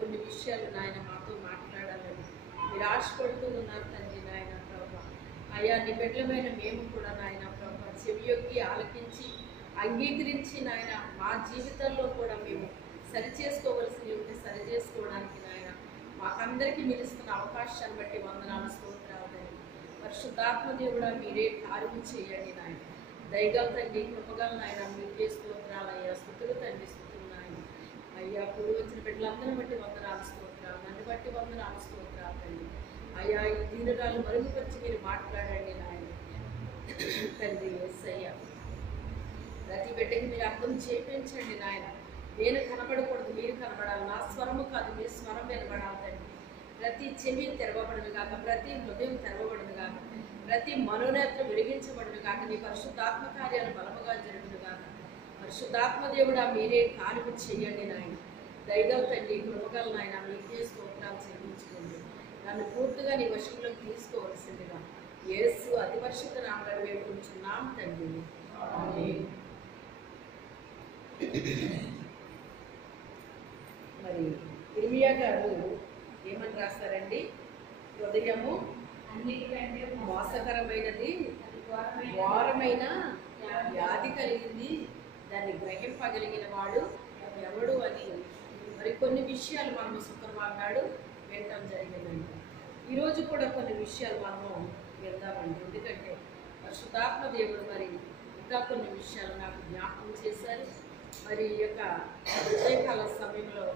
కొన్ని విషయాలు నాయన మాతో మాట్లాడాలని మీరు ఆశపడుతూ ఉన్నారు తండ్రి నాయన ప్రభా. అయ్యా నీ బిడ్డలమైన మేము కూడా నాయన ప్రభా చెవియొక్కి ఆలకించి అంగీకరించి నాయన మా జీవితంలో కూడా మేము సరి చేసుకోవలసి ఉంటే సరి చేసుకోవడానికి నాయన మాకందరికీ మీరు ఇస్తున్న అవకాశాన్ని బట్టి వందనాలు స్తోత్రాలు తండ్రి. పరిశుద్ధాత్మ దేవుడా మీరే కార్యం చేయండి నాయన. దయగల తండ్రి కృపగల నాయన మీకే స్తోత్రాలు అయ్యా. స్తుతులు తండ్రి స్తుతులు నాయన. అయ్యా కూడి వచ్చిన బిడ్డలందరిని బట్టి వందనాలు స్తోత్రాలు, నన్ను బట్టి వందనాలు స్తోత్రాలు తండ్రి. అయ్యా ఈ దీనురాలు మరుగుపరిచి మీరు మాట్లాడండి నాయన తండ్రి. యేసయ్య ప్రతి బిడ్డకి మీరు అర్థం చేయించండి నాయన. నేను కనబడకూడదు, మీరు కనబడాలి. నా స్వరము కాదు మీ స్వరం వినబడాలి తండ్రి. ప్రతి చెవి తెరవబడును గాక, ప్రతి హృదయం తెరవబడును గాక, ప్రతి మనోనేత్రం వెలిగించబడును గాక, నీ పరిశుద్ధాత్మ కార్యాలు బలముగా జరుగును గాక. పరిశుద్ధాత్మ దేవుడా మీరే కార్యము చేయండి నాయన. దయగల తండ్రి కృపగల నాయన మీకే స్తోత్రాలు చెల్లించుకోండి. నన్ను పూర్తిగా నీ వశంలోకి తీసుకోవాల్సిందిగా యేసు అతి పరిశుద్ధ నామములో వేడుకుంటున్నాం తండ్రి. ఆమేన్. మరి ఇర్మియా గారు ఏమని రాస్తారండి? హృదయము అన్నిటికంటే మోసకరమైనది, ఘోరమైన వ్యాధి కలిగింది, దాన్ని గ్రహింపగలిగిన వాడు ఎవడు అని మరి కొన్ని విషయాలు మనము శుక్రవారం నాడు వినటం జరిగిందండి. ఈరోజు కూడా కొన్ని విషయాలు మనము విందామండి. ఎందుకంటే పరిశుద్ధాత్మ దేవుడు మరి ఇంకా కొన్ని విషయాలు నాకు జ్ఞాపకం చేశారు. మరి ఈ యొక్క ఉదయకాల సమయంలో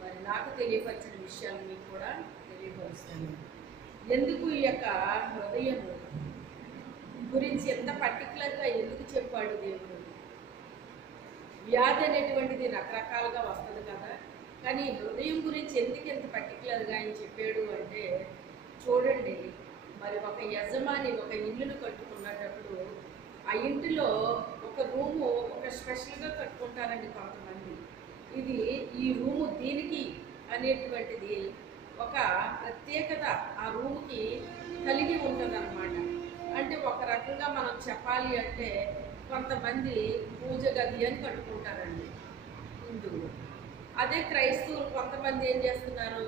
మరి నాకు తెలియపరిచిన విషయాలు మీకు కూడా తెలియపరుస్తాను. ఎందుకు ఈ యొక్క హృదయం గురించి ఎంత పర్టికులర్గా ఎందుకు చెప్పాడు దేవుడు? వ్యాధి అనేటువంటిది రకరకాలుగా వస్తుంది కదా, కానీ హృదయం గురించి ఎందుకు ఎంత పర్టికులర్గా ఆయన చెప్పాడు అంటే చూడండి. మరి ఒక యజమాని ఒక ఇల్లును కట్టుకున్నప్పుడు ఆ ఇంటిలో ఒక రూము ఒక స్పెషల్గా కట్టుకుంటారండి కొంతమంది. ఇది ఈ రూము దీనికి అనేటువంటిది ఒక ప్రత్యేకత ఆ రూముకి కలిగి ఉంటుంది అన్నమాట. అంటే ఒక రకంగా మనం చెప్పాలి అంటే కొంతమంది పూజ గది అని కట్టుకుంటారండి హిందువులు. అదే క్రైస్తవులు కొంతమంది ఏం చేస్తున్నారు?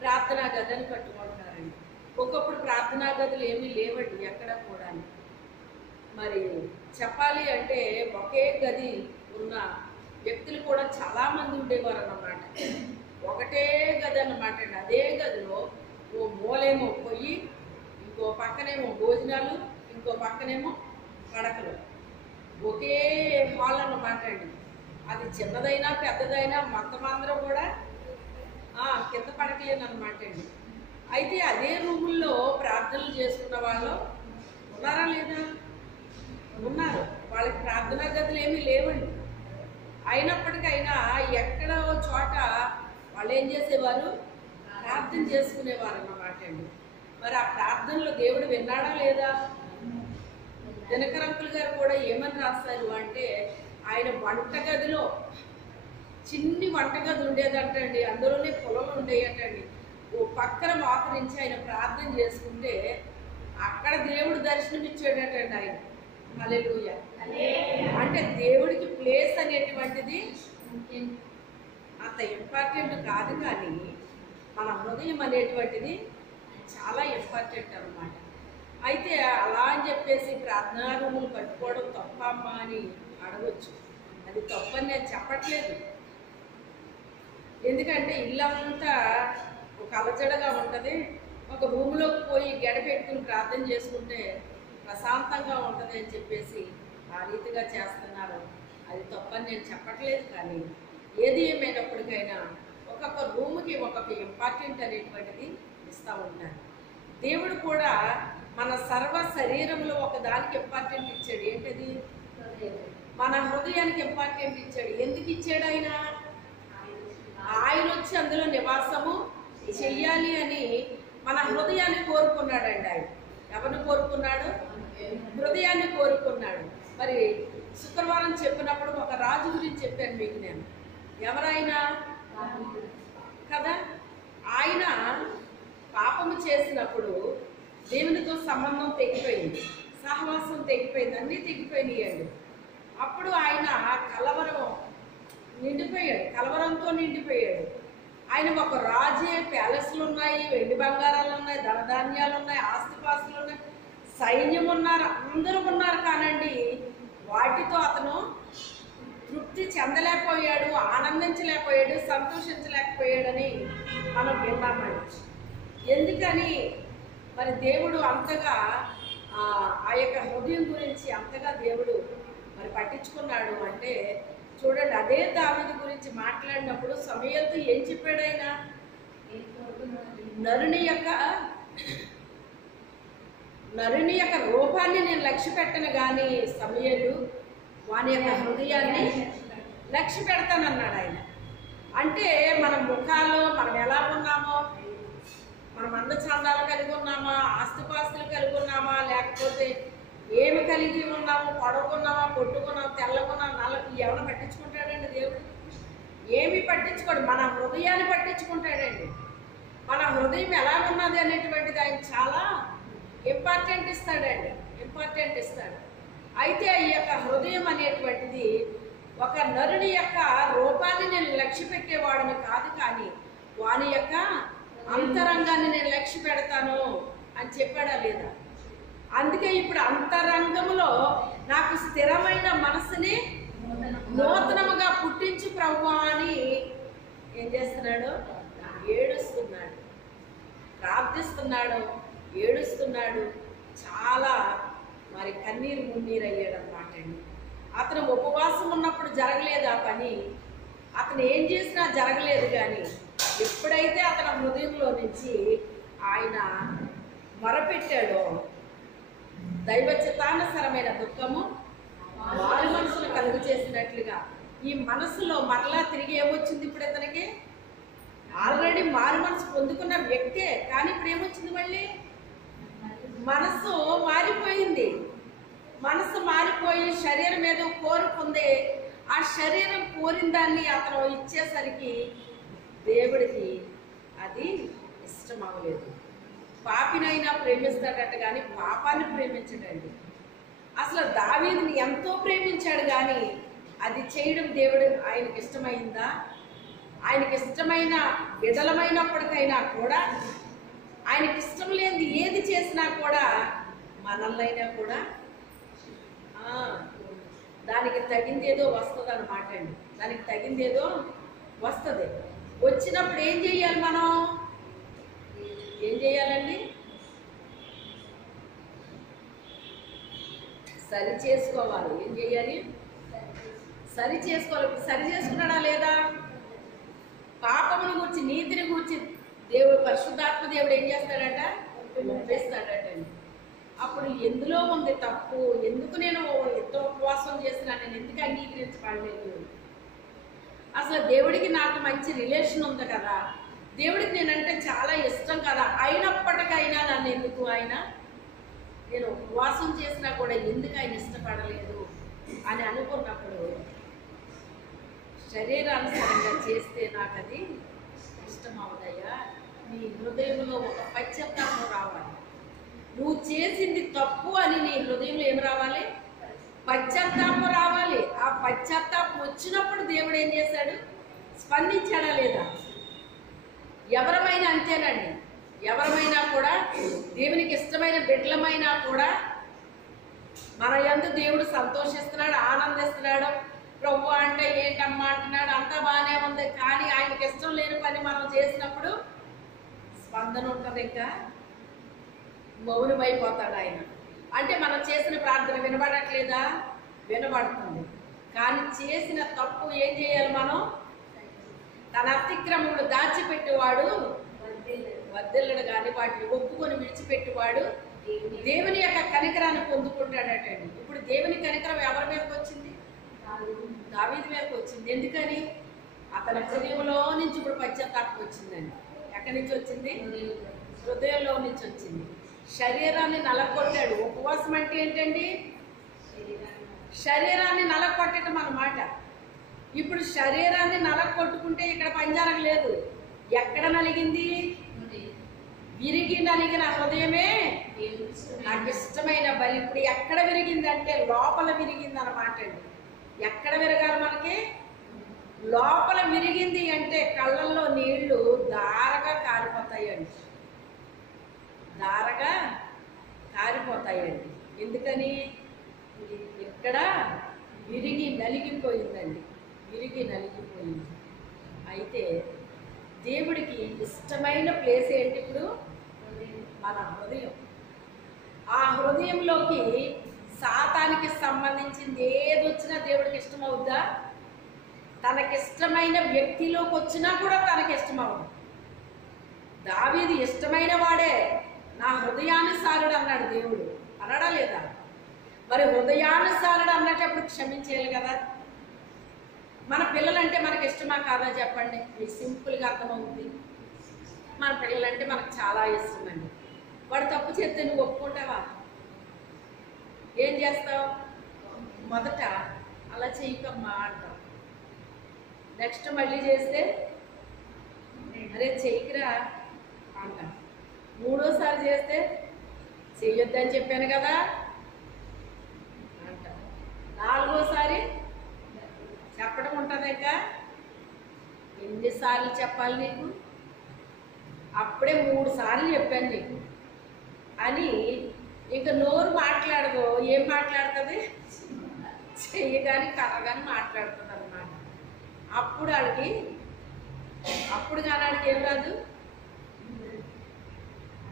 ప్రార్థనా గది అని కట్టుకుంటారండి. ఒకప్పుడు ప్రార్థనా గదులు ఏమీ లేవండి ఎక్కడ కూడా. మరి చెప్పాలి అంటే ఒకే గది ఉన్న వ్యక్తులు కూడా చాలామంది ఉండేవారు అన్నమాట. ఒకటే గది అన్నమాట అండి. అదే గదిలో ఓ మూలేమో పొయ్యి, ఇంకో పక్కనేమో భోజనాలు, ఇంకో పక్కనేమో పడకలు. ఒకే హాల్ అన్నమాట అండి. అది చిన్నదైనా పెద్దదైనా మొత్తం అందరూ కూడా కింద పడకలేనమాట అండి. అయితే అదే రూముల్లో ప్రార్థనలు చేసుకున్న వాళ్ళు ఉన్నారా లేదా? ఉన్నారు. వాళ్ళకి ప్రార్థనా గదులు ఏమీ లేవండి. అయినప్పటికైనా ఎక్కడో చోట వాళ్ళు ఏం చేసేవారు? ప్రార్థన చేసుకునేవారు అన్నమాట అండి. మరి ఆ ప్రార్థనలో దేవుడు విన్నాడా లేదా? దినకరంకులు గారు కూడా ఏమని రాస్తారు అంటే ఆయన వంటగదిలో చిన్ని వంటగది ఉండేదంటండి. అందులోనే పొలం ఉండేయటండి. ఓ పక్కన మోకరించి ఆయన ప్రార్థన చేసుకుంటే అక్కడ దేవుడు దర్శనమిచ్చాడటండి ఆయన. హల్లెలూయా. అంటే దేవుడికి ప్లేస్ అనేటువంటిది అంత ఇంపార్టెంట్ కాదు, కానీ మన హృదయం అనేటువంటిది చాలా ఇంపార్టెంట్ అన్నమాట. అయితే అలా అని చెప్పేసి ప్రార్థనా రూములు కట్టుకోవడం తప్ప అమ్మా అని అడగొచ్చు. అది తప్పని నేను చెప్పట్లేదు. ఎందుకంటే ఇల్లంతా ఒక అలజడగా ఉంటుంది. ఒక రూమ్లోకి పోయి గడపెట్టుకుని ప్రార్థన చేసుకుంటే ప్రశాంతంగా ఉంటుంది అని చెప్పేసి ఆ రీతిగా చేస్తున్నారు. అది తప్పని నేను చెప్పట్లేదు, కానీ ఏది ఏమైనప్పటికైనా ఒక్కొక్క రూమ్కి ఒక్కొక్క ఇంపార్టెంట్ అనేటువంటిది ఇస్తూ ఉంటారు. దేవుడు కూడా మన సర్వ శరీరంలో ఒక దానికి ఇంపార్టెంట్ ఇచ్చాడు. ఏంటది? మన హృదయానికి ఇంపార్టెంట్ ఇచ్చాడు. ఎందుకు ఇచ్చాడు? ఆయన వచ్చి అందులో నివాసము చెయ్యాలి అని మన హృదయాన్ని కోరుకున్నాడండి. ఆయన ఎవరిని కోరుకున్నాడు? హృదయాన్ని కోరుకున్నాడు. మరి శుక్రవారం చెప్పినప్పుడు ఒక రాజు గురించి చెప్పాను మీకు నేను. ఎవరైనా కదా, ఆయన పాపము చేసినప్పుడు దేవునితో సంబంధం తెగిపోయింది, సహవాసం తెగిపోయింది, అన్నీ తెగిపోయినాయండి. అప్పుడు ఆయన కలవరం నిండిపోయాడు, కలవరంతో నిండిపోయాడు. ఆయన ఒక రాజే, ప్యాలెస్లు ఉన్నాయి, వెండి బంగారాలు ఉన్నాయి, ధనధాన్యాలు ఉన్నాయి, ఆస్తిపాస్తులు ఉన్నాయి, సైన్యం ఉన్నారు, అందరూ ఉన్నారు. కానండి వాటితో అతను తృప్తి చెందలేకపోయాడు, ఆనందించలేకపోయాడు, సంతోషించలేకపోయాడని మనం విన్నామండి. ఎందుకని మరి దేవుడు అంతగా ఆ యొక్క హృదయం గురించి అంతగా దేవుడు మరి పట్టించుకున్నాడు అంటే చూడండి, అదే దావీదు గురించి మాట్లాడినప్పుడు సమూయేలుతో ఏం చెప్పాడు ఆయన? నరుని యొక్క రూపాన్ని నేను లక్ష్య పెట్టను కానీ సమూయేలు వాని యొక్క హృదయాన్ని లక్ష్య పెడతానన్నాడు ఆయన. అంటే మన ముఖాలు మనం ఎలా ఉన్నామో, మనం అందచందాలు కలిగి ఉన్నామా, ఆస్తిపాస్తులు కలిగి ఉన్నామా, లేకపోతే ఏమి కలిగి ఉన్నాము, పొడవుకున్నామా, పొట్టుకున్నామా, తెల్లకున్నామా, నల్ల ఎవరు పట్టించుకుంటాడండి దేవుడు? ఏమి పట్టించుకోడు, మన హృదయాన్ని పట్టించుకుంటాడండి. మన హృదయం ఎలా ఉన్నది అనేటువంటిది ఆయన చాలా ఇంపార్టెంట్ ఇస్తాడు. అయితే ఈ యొక్క హృదయం అనేటువంటిది ఒక నరుని యొక్క రూపాన్ని నేను లక్ష్య పెట్టేవాడిని కాదు, కానీ వాని యొక్క అంతరంగాన్ని నేను లక్ష్య పెడతాను అని చెప్పాడా లేదా? అందుకే ఇప్పుడు అంతరంగంలో నాకు స్థిరమైన మనసుని నూతనముగా పుట్టించు ప్రభువా అని ఏం చేస్తున్నాడు? ఏడుస్తున్నాడు, ప్రార్థిస్తున్నాడు, ఏడుస్తున్నాడు. చాలా మరి కన్నీరు మున్నీరు అయ్యాడు అన్నమాట అండి. అతను ఉపవాసం ఉన్నప్పుడు జరగలేదు ఆ పని, అతను ఏం చేసినా జరగలేదు. కానీ ఎప్పుడైతే అతని హృదయంలో నుంచి ఆయన మొరపెట్టాడో దైవ చిత్తానుసారమైన దుఃఖము మారు మనసును కలుగు చేసినట్లుగా ఈ మనసులో మరలా తిరిగి ఏమొచ్చింది? ఇప్పుడు ఇతనికి ఆల్రెడీ మారు మనసు పొందుకున్న వ్యక్తే, కానీ ఇప్పుడు ఏమొచ్చింది? మళ్ళీ మనసు మారిపోయింది. మనసు మారిపోయి శరీరం ఏదో కోరుకుంది. ఆ శరీరం కోరిన దాన్ని అతను ఇచ్చేసరికి దేవుడికి అది ఇష్టం అవ్వలేదు. పాపినైనా ప్రేమిస్తాడట కానీ పాపాన్ని ప్రేమించడండి. అసలు దావీదుని ఎంతో ప్రేమించాడు కానీ అది చేయడం దేవుడు ఆయనకి ఇష్టమైందా? ఆయనకి ఇష్టమైన విడలమైనప్పటికైనా కూడా, ఆయనకి ఇష్టం లేనిది ఏది చేసినా కూడా మనల్నైనా కూడా దానికి తగిందేదో వస్తుంది అన్నమాట అండి. దానికి తగిందేదో వస్తుంది. వచ్చినప్పుడు ఏం చెయ్యాలి? మనం ఏం చేయాలండి? సరి చేసుకోవాలి. ఏం చేయాలి? సరి చేసుకోవాలి. సరి చేసుకున్నాడా లేదా? పాపమును గురించి, నీతిని గురించి దేవుడు, పరిశుద్ధాత్మ దేవుడు ఏం చేస్తాడట? ఒప్పేస్తాడట. అప్పుడు ఎందులో ఉంది తప్పు? ఎందుకు నేను ఎంతో ఉపవాసం చేసినా, నేను ఎందుకు అంగీకరించబడలేదు? అసలు దేవుడికి నాకు మంచి రిలేషన్ ఉంది కదా, దేవుడికి నేనంటే చాలా ఇష్టం కదా, అయినప్పటికైనా నన్ను ఎందుకు నేను ఉపవాసం చేసినా కూడా ఎందుకు ఆయన ఇష్టపడలేదు అని అనుకున్నప్పుడు, శరీరానుసారంగా చేస్తే నాకు అది ఇష్టం అవుదయ్యా. నీ హృదయంలో ఒక పశ్చాత్తాపం రావాలి. నువ్వు చేసింది తప్పు అని నీ హృదయంలో ఏం రావాలి? పశ్చాత్తాపం రావాలి. ఆ పశ్చాత్తాపం వచ్చినప్పుడు దేవుడు ఏం చేశాడు? స్పందించాడా లేదా? ఎవరమైనా అంతేనండి. ఎవరమైనా కూడా, దేవునికి ఇష్టమైన బిడ్డలమైనా కూడా మన యందు దేవుడు సంతోషిస్తున్నాడు, ఆనందిస్తున్నాడు. ప్రభు అంటే ఏంటమ్మా అంటున్నాడు, అంతా బాగానే ఉంది. కానీ ఆయనకి ఇష్టం లేని పని మనం చేసినప్పుడు స్పందన ఉంటుంది, ఇంకా మౌనమైపోతాడు ఆయన. అంటే మనం చేసిన ప్రార్థన వినబడట్లేదా? వినబడుతుంది. కానీ చేసిన తప్పు ఏం చేయాలి? మనం తన అతిక్రమములు దాచిపెట్టేవాడు వర్ధిల్లడు, కానీ వాటిని ఒప్పుకొని విడిచిపెట్టేవాడు దేవుని యొక్క కనికరాన్ని పొందుకుంటాడటండి. ఇప్పుడు దేవుని కనికరం ఎవరి మీదకి వచ్చింది? దావీదు మీదకి వచ్చింది. ఎందుకని? అతని హృదయంలో నుంచి ఇప్పుడు పశ్చాత్తాపం వచ్చిందండి. ఎక్కడి నుంచి వచ్చింది? హృదయంలో నుంచి వచ్చింది. శరీరాన్ని నలగొట్టాడు. ఉపవాసం అంటే ఏంటండి? శరీరాన్ని నలగొట్టడం అన్నమాట. ఇప్పుడు శరీరాన్ని నలగొట్టుకుంటే ఇక్కడ పంజరం లేదు. ఎక్కడ నలిగింది? విరిగి నలిగిన హృదయమే నాకు ఇష్టమైన బలి. ఇప్పుడు ఎక్కడ విరిగిందంటే లోపల విరిగింది అన్నమాట అండి. ఎక్కడ విరగాలి మనకి? లోపల విరిగింది అంటే కళ్ళల్లో నీళ్లు దారగా కారిపోతాయండి, దారగా కారిపోతాయండి. ఎందుకని? ఇక్కడ విరిగి నలిగిపోయిందండి, విరిగి నలిగిపోయింది. అయితే దేవుడికి ఇష్టమైన ప్లేస్ ఏంటి? ఇప్పుడు మన హృదయం. ఆ హృదయంలోకి సాతానికి సంబంధించింది ఏది వచ్చినా దేవుడికి ఇష్టమవుద్దా? తనకిష్టమైన వ్యక్తిలోకి వచ్చినా కూడా తనకి ఇష్టమవుతుంది. దావీదు ఇష్టమైన వాడే, నా హృదయానుసారుడు అన్నాడు దేవుడు, అనడా లేదా? మరి హృదయానుసారుడు అన్నప్పుడు క్షమించేయాలి కదా. మన పిల్లలంటే మనకి ఇష్టమా కాదా చెప్పండి, మీకు సింపుల్గా అర్థమవుతుంది. మన పిల్లలంటే మనకు చాలా ఇష్టం అండి. వాడు తప్పు చేస్తే నువ్వు ఒప్పుకుంటావా? ఏం చేస్తావు? మొదట అలా చేయకమ్మా అంటావు. నెక్స్ట్ మళ్ళీ చేస్తే అరే చెయ్యకురా అంటాం. మూడోసారి చేస్తే చెయ్యొద్దని చెప్పాను కదా అంటాం. నాలుగోసారి చెప్పడం ఉంటుంది. ఇంకా ఎన్నిసార్లు చెప్పాలి నీకు? అప్పుడే 3 సార్లు చెప్పాను నీకు అని ఇంకా నోరు మాట్లాడదు. ఏం మాట్లాడుతుంది? చెయ్యి కానీ కర్ర కానీ మాట్లాడుతుంది అన్నమాట. అప్పుడు ఆడికి ఏం రాదు.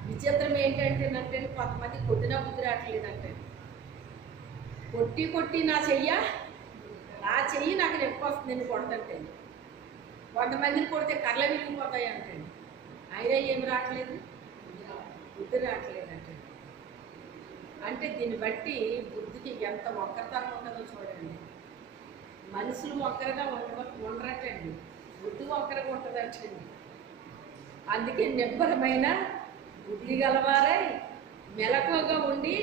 విచిత్రం ఏంటంటే కొంతమంది కొట్టినా బుద్ధి రావట్లేదంటే, కొట్టి నా చెయ్యి నాకు నొప్పి వస్తుంది నేను కొడతంటే. కొంతమందిని కొడితే కర్రలు విరిగిపోతాయి అంటే, అయినా ఏమి రావట్లేదు, బుద్ధి రావట్లేదంటే. అంటే దీన్ని బట్టి బుద్ధికి ఎంత ఒక్కరితనం ఉంటుందో చూడండి. మనుషులు ఒక్కరిగా ఉండరటండి, బుద్ధి ఒక్కరిగా ఉంటుందటండి. అందుకే నిబ్బరమైన బుద్ధి గలవారై మెలకువగా ఉండి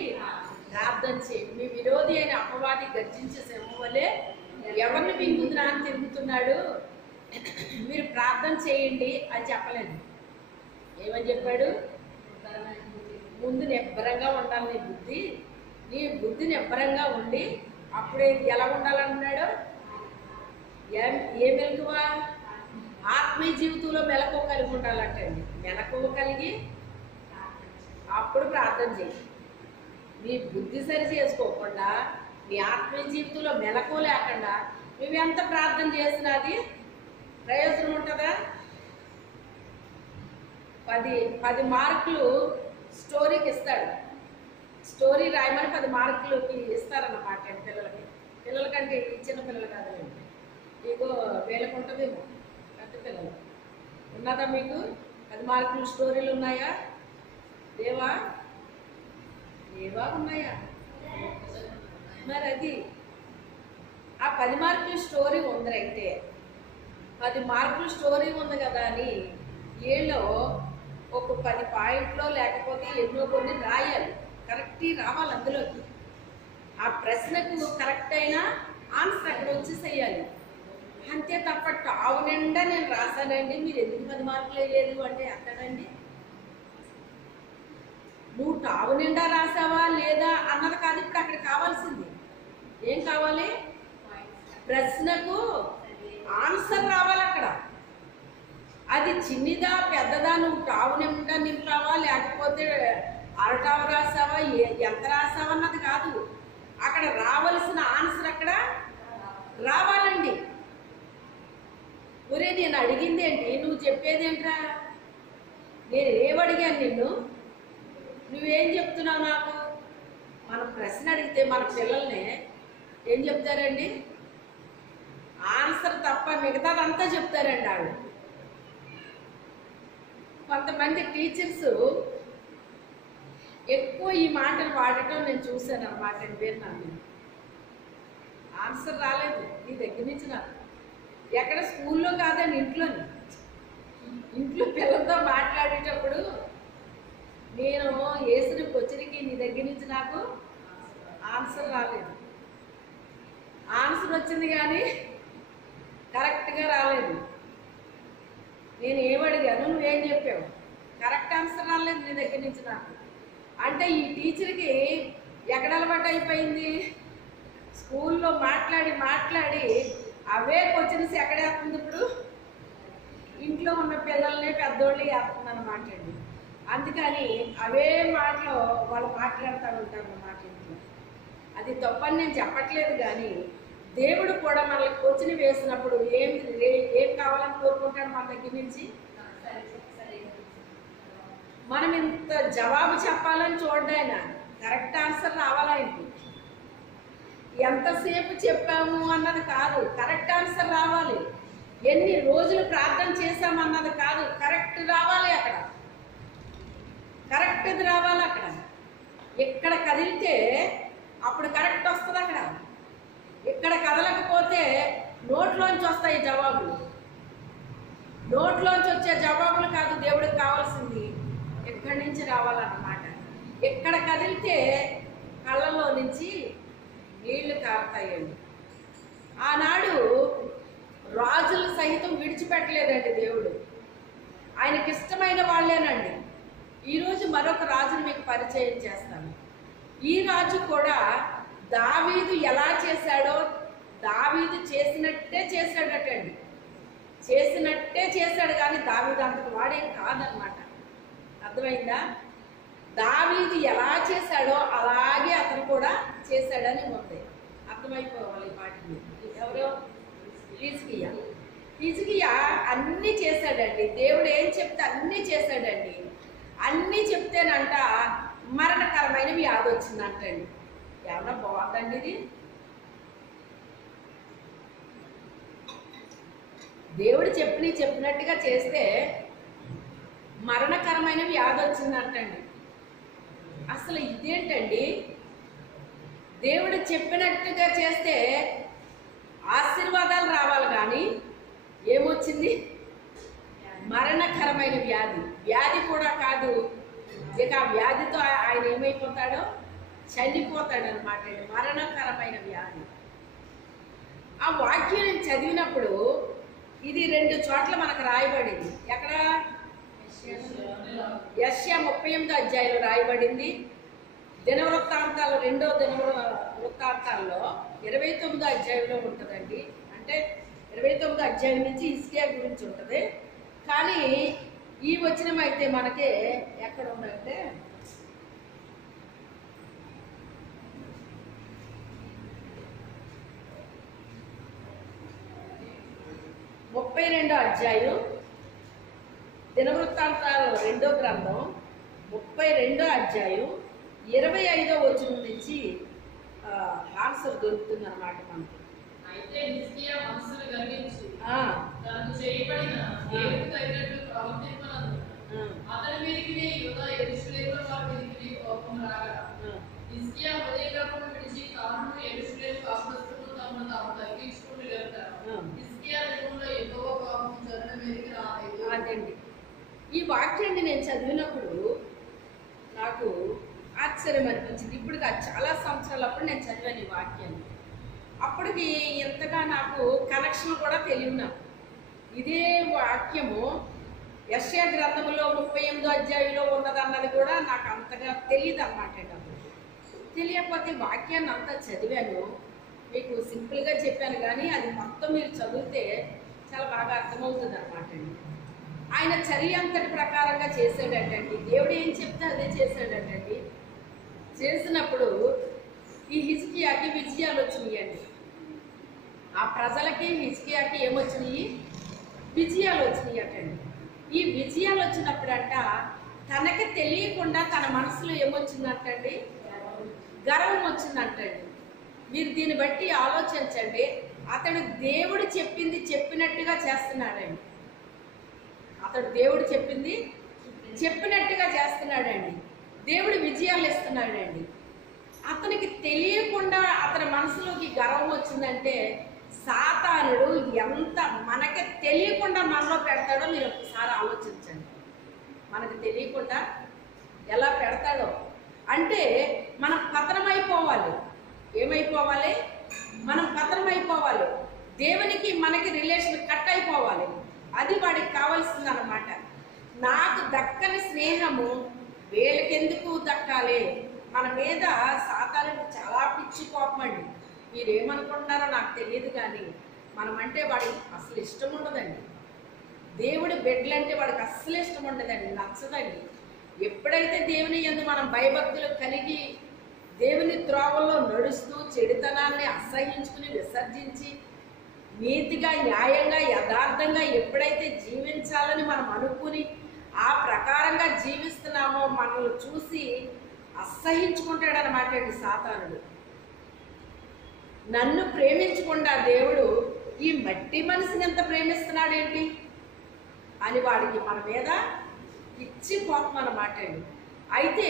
ప్రార్థన చేయండి. మీ విరోధి అయిన అపవాది గర్జించే సింహం వలె ఎవరిని మింగుతున్నా అని తిరుగుతున్నాడు, మీరు ప్రార్థన చేయండి అని చెప్పలేదు. ఏమని చెప్పాడు? ముందు నిబ్బరంగా ఉండాలి నీ బుద్ధి నిబ్బరంగా ఉండి అప్పుడే ఎలా ఉండాలన్నాడు? ఏ మెలకువా? ఆత్మీయ జీవితంలో మెలకువ కలిగి ఉండాలంటండి. మెలకువ కలిగి అప్పుడు ప్రార్థన చేయి. నీ బుద్ధి సరి చేసుకోకుండా నీ ఆత్మీయ జీవితంలో మెలకువ లేకుండా నువ్వెంత ప్రార్థన చేసినా అది ప్రయోజనం ఉంటుందా? 10 మార్కులు స్టోరీకి ఇస్తాడు. స్టోరీ రాయమని 10 మార్కులకి ఇస్తారన్నమాట పిల్లలకంటే చిన్న పిల్లలు కాదండి. మీకు వీళ్ళకు ఉంటుందేమో, పెద్ద పిల్లలు ఉన్నదా? మీకు 10 మార్కులు స్టోరీలు ఉన్నాయా? లేవా ఉన్నాయా? మరి అది ఆ 10 మార్కులు స్టోరీ ఉందంటే 10 మార్కులు స్టోరీ ఉంది కదా అని వీళ్ళు ఒక 10 పాయింట్లో లేకపోతే ఎన్నో కొన్ని రాయాలి, కరెక్ట్ రావాలి అందులోకి. ఆ ప్రశ్నకు కరెక్ట్ అయిన ఆన్సర్ అక్కడ వచ్చేసేయాలి. అంతే తప్ప టావు నిండా నేను రాశానండి మీరు ఎందుకు 10 మార్కులు వేయలేదు అంటే అక్కడండి. నువ్వు టావు నిండా రాసావా లేదా అన్నది కాదు ఇప్పుడు అక్కడ కావాల్సింది. ఏం కావాలి? ప్రశ్నకు ఆన్సర్ రావాలి అక్కడ. అది చిన్నదా పెద్దదా, నువ్వు టావు నిండా నింపావా లేకపోతే అరటావు రాసావా ఎంత రాసావా అన్నది కాదు. అక్కడ రావాల్సిన ఆన్సర్ అక్కడ రావాలండి. ఒరే నేను అడిగింది ఏంటి, నువ్వు చెప్పేది ఏంట్రా? నేను ఏమడిగాను నిన్ను, నువ్వేం చెప్తున్నావు నాకు? మన ప్రశ్న అడిగితే మన పిల్లల్ని ఏం చెప్తారండి? ఆన్సర్ తప్ప మిగతాదంతా చెప్తారండి వాళ్ళు. కొంతమంది టీచర్స్ ఎక్కువ ఈ మాటలు వాడటం నేను చూశాను అన్నమాట. విన్నాను. ఆన్సర్ రాలేదు నీ దగ్గర నుంచి నాకు. ఎక్కడ స్కూల్లో కాదని ఇంట్లో పిల్లలతో మాట్లాడేటప్పుడు నేను వేసిన క్వశ్చన్కి నీ దగ్గర నుంచి నాకు ఆన్సర్ రాలేదు. ఆన్సర్ వచ్చింది కానీ కరెక్ట్గా రాలేదు. నేను ఏమడిగాను నువ్వేం చెప్పావు, కరెక్ట్ ఆన్సర్ రాలేదు నీ దగ్గర నుంచి నాకు. అంటే ఈ టీచర్కి ఎక్కడ అలవాటు అయిపోయింది? స్కూల్లో మాట్లాడి అవే క్వశ్చన్స్ ఎక్కడ వేస్తుంది ఇప్పుడు? ఇంట్లో ఉన్న పిల్లల్ని పెద్దోళ్ళు వేస్తుంది అన్నమాట అండి. అందుకని అవే మాటలు వాళ్ళు మాట్లాడుతూ ఉంటారు అన్నమాట ఇంట్లో. అది తప్పని నేను చెప్పట్లేదు, కానీ దేవుడు కూడా మనల్ని క్వశ్చన్ వేసినప్పుడు ఏం కావాలని కోరుకుంటాడు మన దగ్గర నుంచి? మనం ఇంత జవాబు చెప్పాలని చూడ్డాయన, కరెక్ట్ ఆన్సర్ రావాలా ఇంటి. ఎంతసేపు చెప్పాము అన్నది కాదు, కరెక్ట్ ఆన్సర్ రావాలి. ఎన్ని రోజులు ప్రార్థన చేశామన్నది కాదు, కరెక్ట్ రావాలి. అక్కడ కరెక్ట్ది రావాలి. అక్కడ ఎక్కడ కదిలితే అప్పుడు కరెక్ట్ వస్తుంది. అక్కడ ఎక్కడ కదలకపోతే నోట్లోంచి వస్తాయి జవాబులు. నోట్లోంచి వచ్చే జవాబులు కాదు దేవుడికి కావాల్సింది, ఎక్కడి నుంచి రావాలన్నమాట. ఎక్కడ కదిలితే కళ్ళలో నుంచి నీళ్లు కారుతాయండి. ఆనాడు రాజులు సహితం విడిచిపెట్టలేదండి దేవుడు. ఆయనకి ఇష్టమైన వాళ్ళేనండి. ఈరోజు మరొక రాజుని మీకు పరిచయం చేస్తాను. ఈ రాజు కూడా దావీదు ఎలా చేశాడో, దావీదు చేసినట్టే చేశాడటండి. చేసినట్టే చేశాడు, కానీ దావీదు అంతకు వాడేం కాదనమాట. అర్థమైందా? దావీదు ఎలా చేశాడో అలాగే అతను కూడా చేశాడని ఉంది. అర్థమైపోవాలి ఈ పాటికి. ఎవరో హిజ్కియా అన్నీ చేశాడండి. దేవుడు ఏం చెప్తే అన్నీ చేశాడండి. అన్నీ చెప్తేనంట మరణకరమైన వ్యాధి వచ్చిందంటండి. ఏమన్నా బాగుందండి ఇది? దేవుడు చెప్పినట్టుగా చేస్తే మరణకరమైన వ్యాధి వచ్చిందంటండి. అసలు ఇదేంటండి? దేవుడు చెప్పినట్టుగా చేస్తే ఆశీర్వాదాలు రావాలి, కానీ ఏమొచ్చింది? మరణకరమైన వ్యాధి. వ్యాధి కూడా కాదు, ఇక ఆ వ్యాధితో ఆయన ఏమైపోతాడో చనిపోతాడు అనమాట. మరణకరమైన వ్యాధి. ఆ వాక్యం చదివినప్పుడు ఇది 2 చోట్ల మనకు రాయబడింది. ఎక్కడ? యెషయా 38వ అధ్యాయంలో రాయబడింది. దినవృత్తాంతాలు 2వ దినవృత్తాంతాల్లో 29వ అధ్యాయంలో ఉంటుందండి. అంటే 29వ అధ్యాయం నుంచి హిజ్కియా గురించి ఉంటుంది. కానీ ఈ వచనం అయితే మనకి ఎక్కడ ఉందంటే 32వ అధ్యాయం, దినవృత్తాంతాలు 2వ గ్రంథం 32వ అధ్యాయం 25వ వచనం నుంచి ఆన్సర్ దొరుకుతుంది అన్నమాట మనకి. అయితే హిజ్కియా మనసును గర్వించి తనకు చేయబడిన దేవునికి తగినట్లు ప్రవర్తింపనందున అతని మీదికి యూదా యెరూషలేములో వారి మీదికి కోపం రాగా హిజ్కియా హృదయగర్భం విడిచి తాను యెరూషలేము కాపురస్తులు తమను తాము తగ్గించుకుని వెళ్తారు. హిజ్కియా దినంలో యెహోవా కోపం జనుల మీదికి రాలేదు. అదండి ఈ వాక్యాన్ని నేను చదివినప్పుడు నాకు ఆశ్చర్యం అనిపించింది. ఇప్పుడు చాలా సంవత్సరాలు అప్పుడు నేను చదివాను ఈ వాక్యాన్ని. అప్పటికి ఎంతగా నాకు కనెక్షన్ కూడా తెలియదు నాకు. ఇదే వాక్యము యెషయా గ్రంథంలో 38వ అధ్యాయంలో ఉన్నదన్నది కూడా నాకు అంతగా తెలియదు అన్నమాట. తెలియకపోతే వాక్యాన్ని అంతా చదివాను, మీకు సింపుల్గా చెప్పాను, కానీ అది మొత్తం మీరు చదివితే చాలా బాగా అర్థమవుతుంది అన్నమాట అండి. ఆయన చర్య అంతటి ప్రకారంగా చేశాడటండి. దేవుడు ఏం చెప్తే అదే చేశాడటండి. చేసినప్పుడు ఈ హిజ్కియాకి విజయాలు వచ్చినాయండి. ఆ ప్రజలకి హిజ్కియాకి ఏమొచ్చినాయి? విజయాలు వచ్చినాయి అటండి. ఈ విజయాలు వచ్చినప్పుడంట తనకి తెలియకుండా తన మనసులో ఏమొచ్చిందంటండి? గర్వం వచ్చిందంటండి. మీరు దీన్ని బట్టి ఆలోచించండి. అతడు దేవుడు చెప్పింది చెప్పినట్టుగా చేస్తున్నాడండి. అతడు దేవుడు చెప్పింది చెప్పినట్టుగా చేస్తున్నాడండి. దేవుడు విజయాలు ఇస్తున్నాడండి. అతనికి తెలియకుండా అతని మనసులోకి గర్వం వచ్చిందంటే సాతానుడు ఎంత మనకి తెలియకుండా మనలో పెడతాడో మీరు ఒకసారి ఆలోచించండి. మనకు తెలియకుండా ఎలా పెడతాడో అంటే మనం పతనమైపోవాలి. ఏమైపోవాలి? మనం పతనమైపోవాలి. దేవునికి మనకి రిలేషన్ కట్ అయిపోవాలి. అది వాడికి కావాల్సింది అన్నమాట. నాకు దక్కని స్నేహము వీళ్ళకెందుకు దక్కాలి? మన మీద సాతానుడికి చాలా పిచ్చి కోపం అండి. మీరేమనుకుంటున్నారో నాకు తెలియదు, కానీ మనం అంటే వాడికి అసలు ఇష్టం ఉండదండి. దేవుడి బిడ్డలంటే వాడికి అస్సలు ఇష్టం ఉండదండి, నచ్చదండి. ఎప్పుడైతే దేవుని యందు మనం భయభక్తులు కలిగి దేవుని త్రోవల్లో నడుస్తూ చెడుతనాన్ని అసహించుకుని విసర్జించి నీతిగా న్యాయంగా యథార్థంగా ఎప్పుడైతే జీవించాలని మనం అనుకుని ఆ ప్రకారంగా జీవిస్తున్నామో మనల్ని చూసి అసహించుకుంటాడనమాట అండి సాతానుడు. నన్ను ప్రేమించకుండా దేవుడు ఈ మట్టి మనిషిని ఎంత ప్రేమిస్తున్నాడేంటి అని వాడికి మన మీద ఇచ్చి కోపం అన్నమాట అండి. అయితే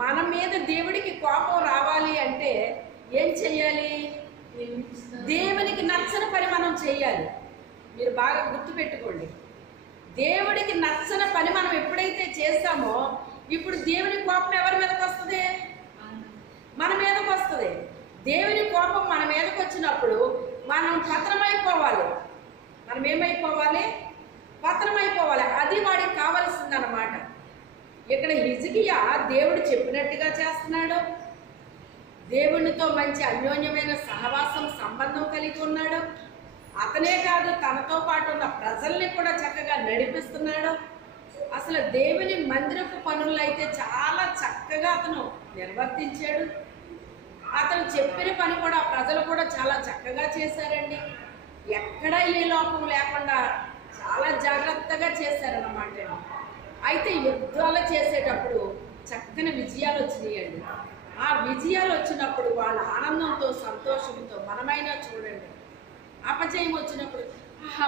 మన మీద దేవుడికి కోపం రావాలి అంటే ఏం చెయ్యాలి? దేవునికి నచ్చని పని మనం చెయ్యాలి. మీరు బాగా గుర్తుపెట్టుకోండి, దేవుడికి నచ్చని పని మనం ఎప్పుడైతే చేస్తామో ఇప్పుడు దేవుని కోపం ఎవరి మీదకి వస్తుంది? మన మీదకి వస్తుంది. దేవుని కోపం మన మీదకి వచ్చినప్పుడు మనం పతనమైపోవాలి. మనం ఏమైపోవాలి? పతనమైపోవాలి. అది వాడికి కావాల్సిందన్నమాట. ఇక్కడ హిజ్కియా దేవుడు చెప్పినట్టుగా చేస్తున్నాడు. దేవునితో మంచి అన్యోన్యమైన సహవాసం సంబంధం కలిగి ఉన్నాడు. అతనే కాదు, తనతో పాటు ఉన్న ప్రజల్ని కూడా చక్కగా నడిపిస్తున్నాడు. అసలు దేవుని మందిరపు పనులు అయితే చాలా చక్కగా అతను నిర్వర్తించాడు. అతను చెప్పిన పని కూడా ప్రజలు కూడా చాలా చక్కగా చేశారండి. ఎక్కడా ఏ లోపం లేకుండా చాలా జాగ్రత్తగా చేశారన్నమాట. అయితే యుద్ధాలు చేసేటప్పుడు చక్కని విజయాలు వచ్చినాయండి. ఆ విజయాలు వచ్చినప్పుడు వాళ్ళ ఆనందంతో సంతోషంతో మనమైనా చూడండి, అపజయం వచ్చినప్పుడు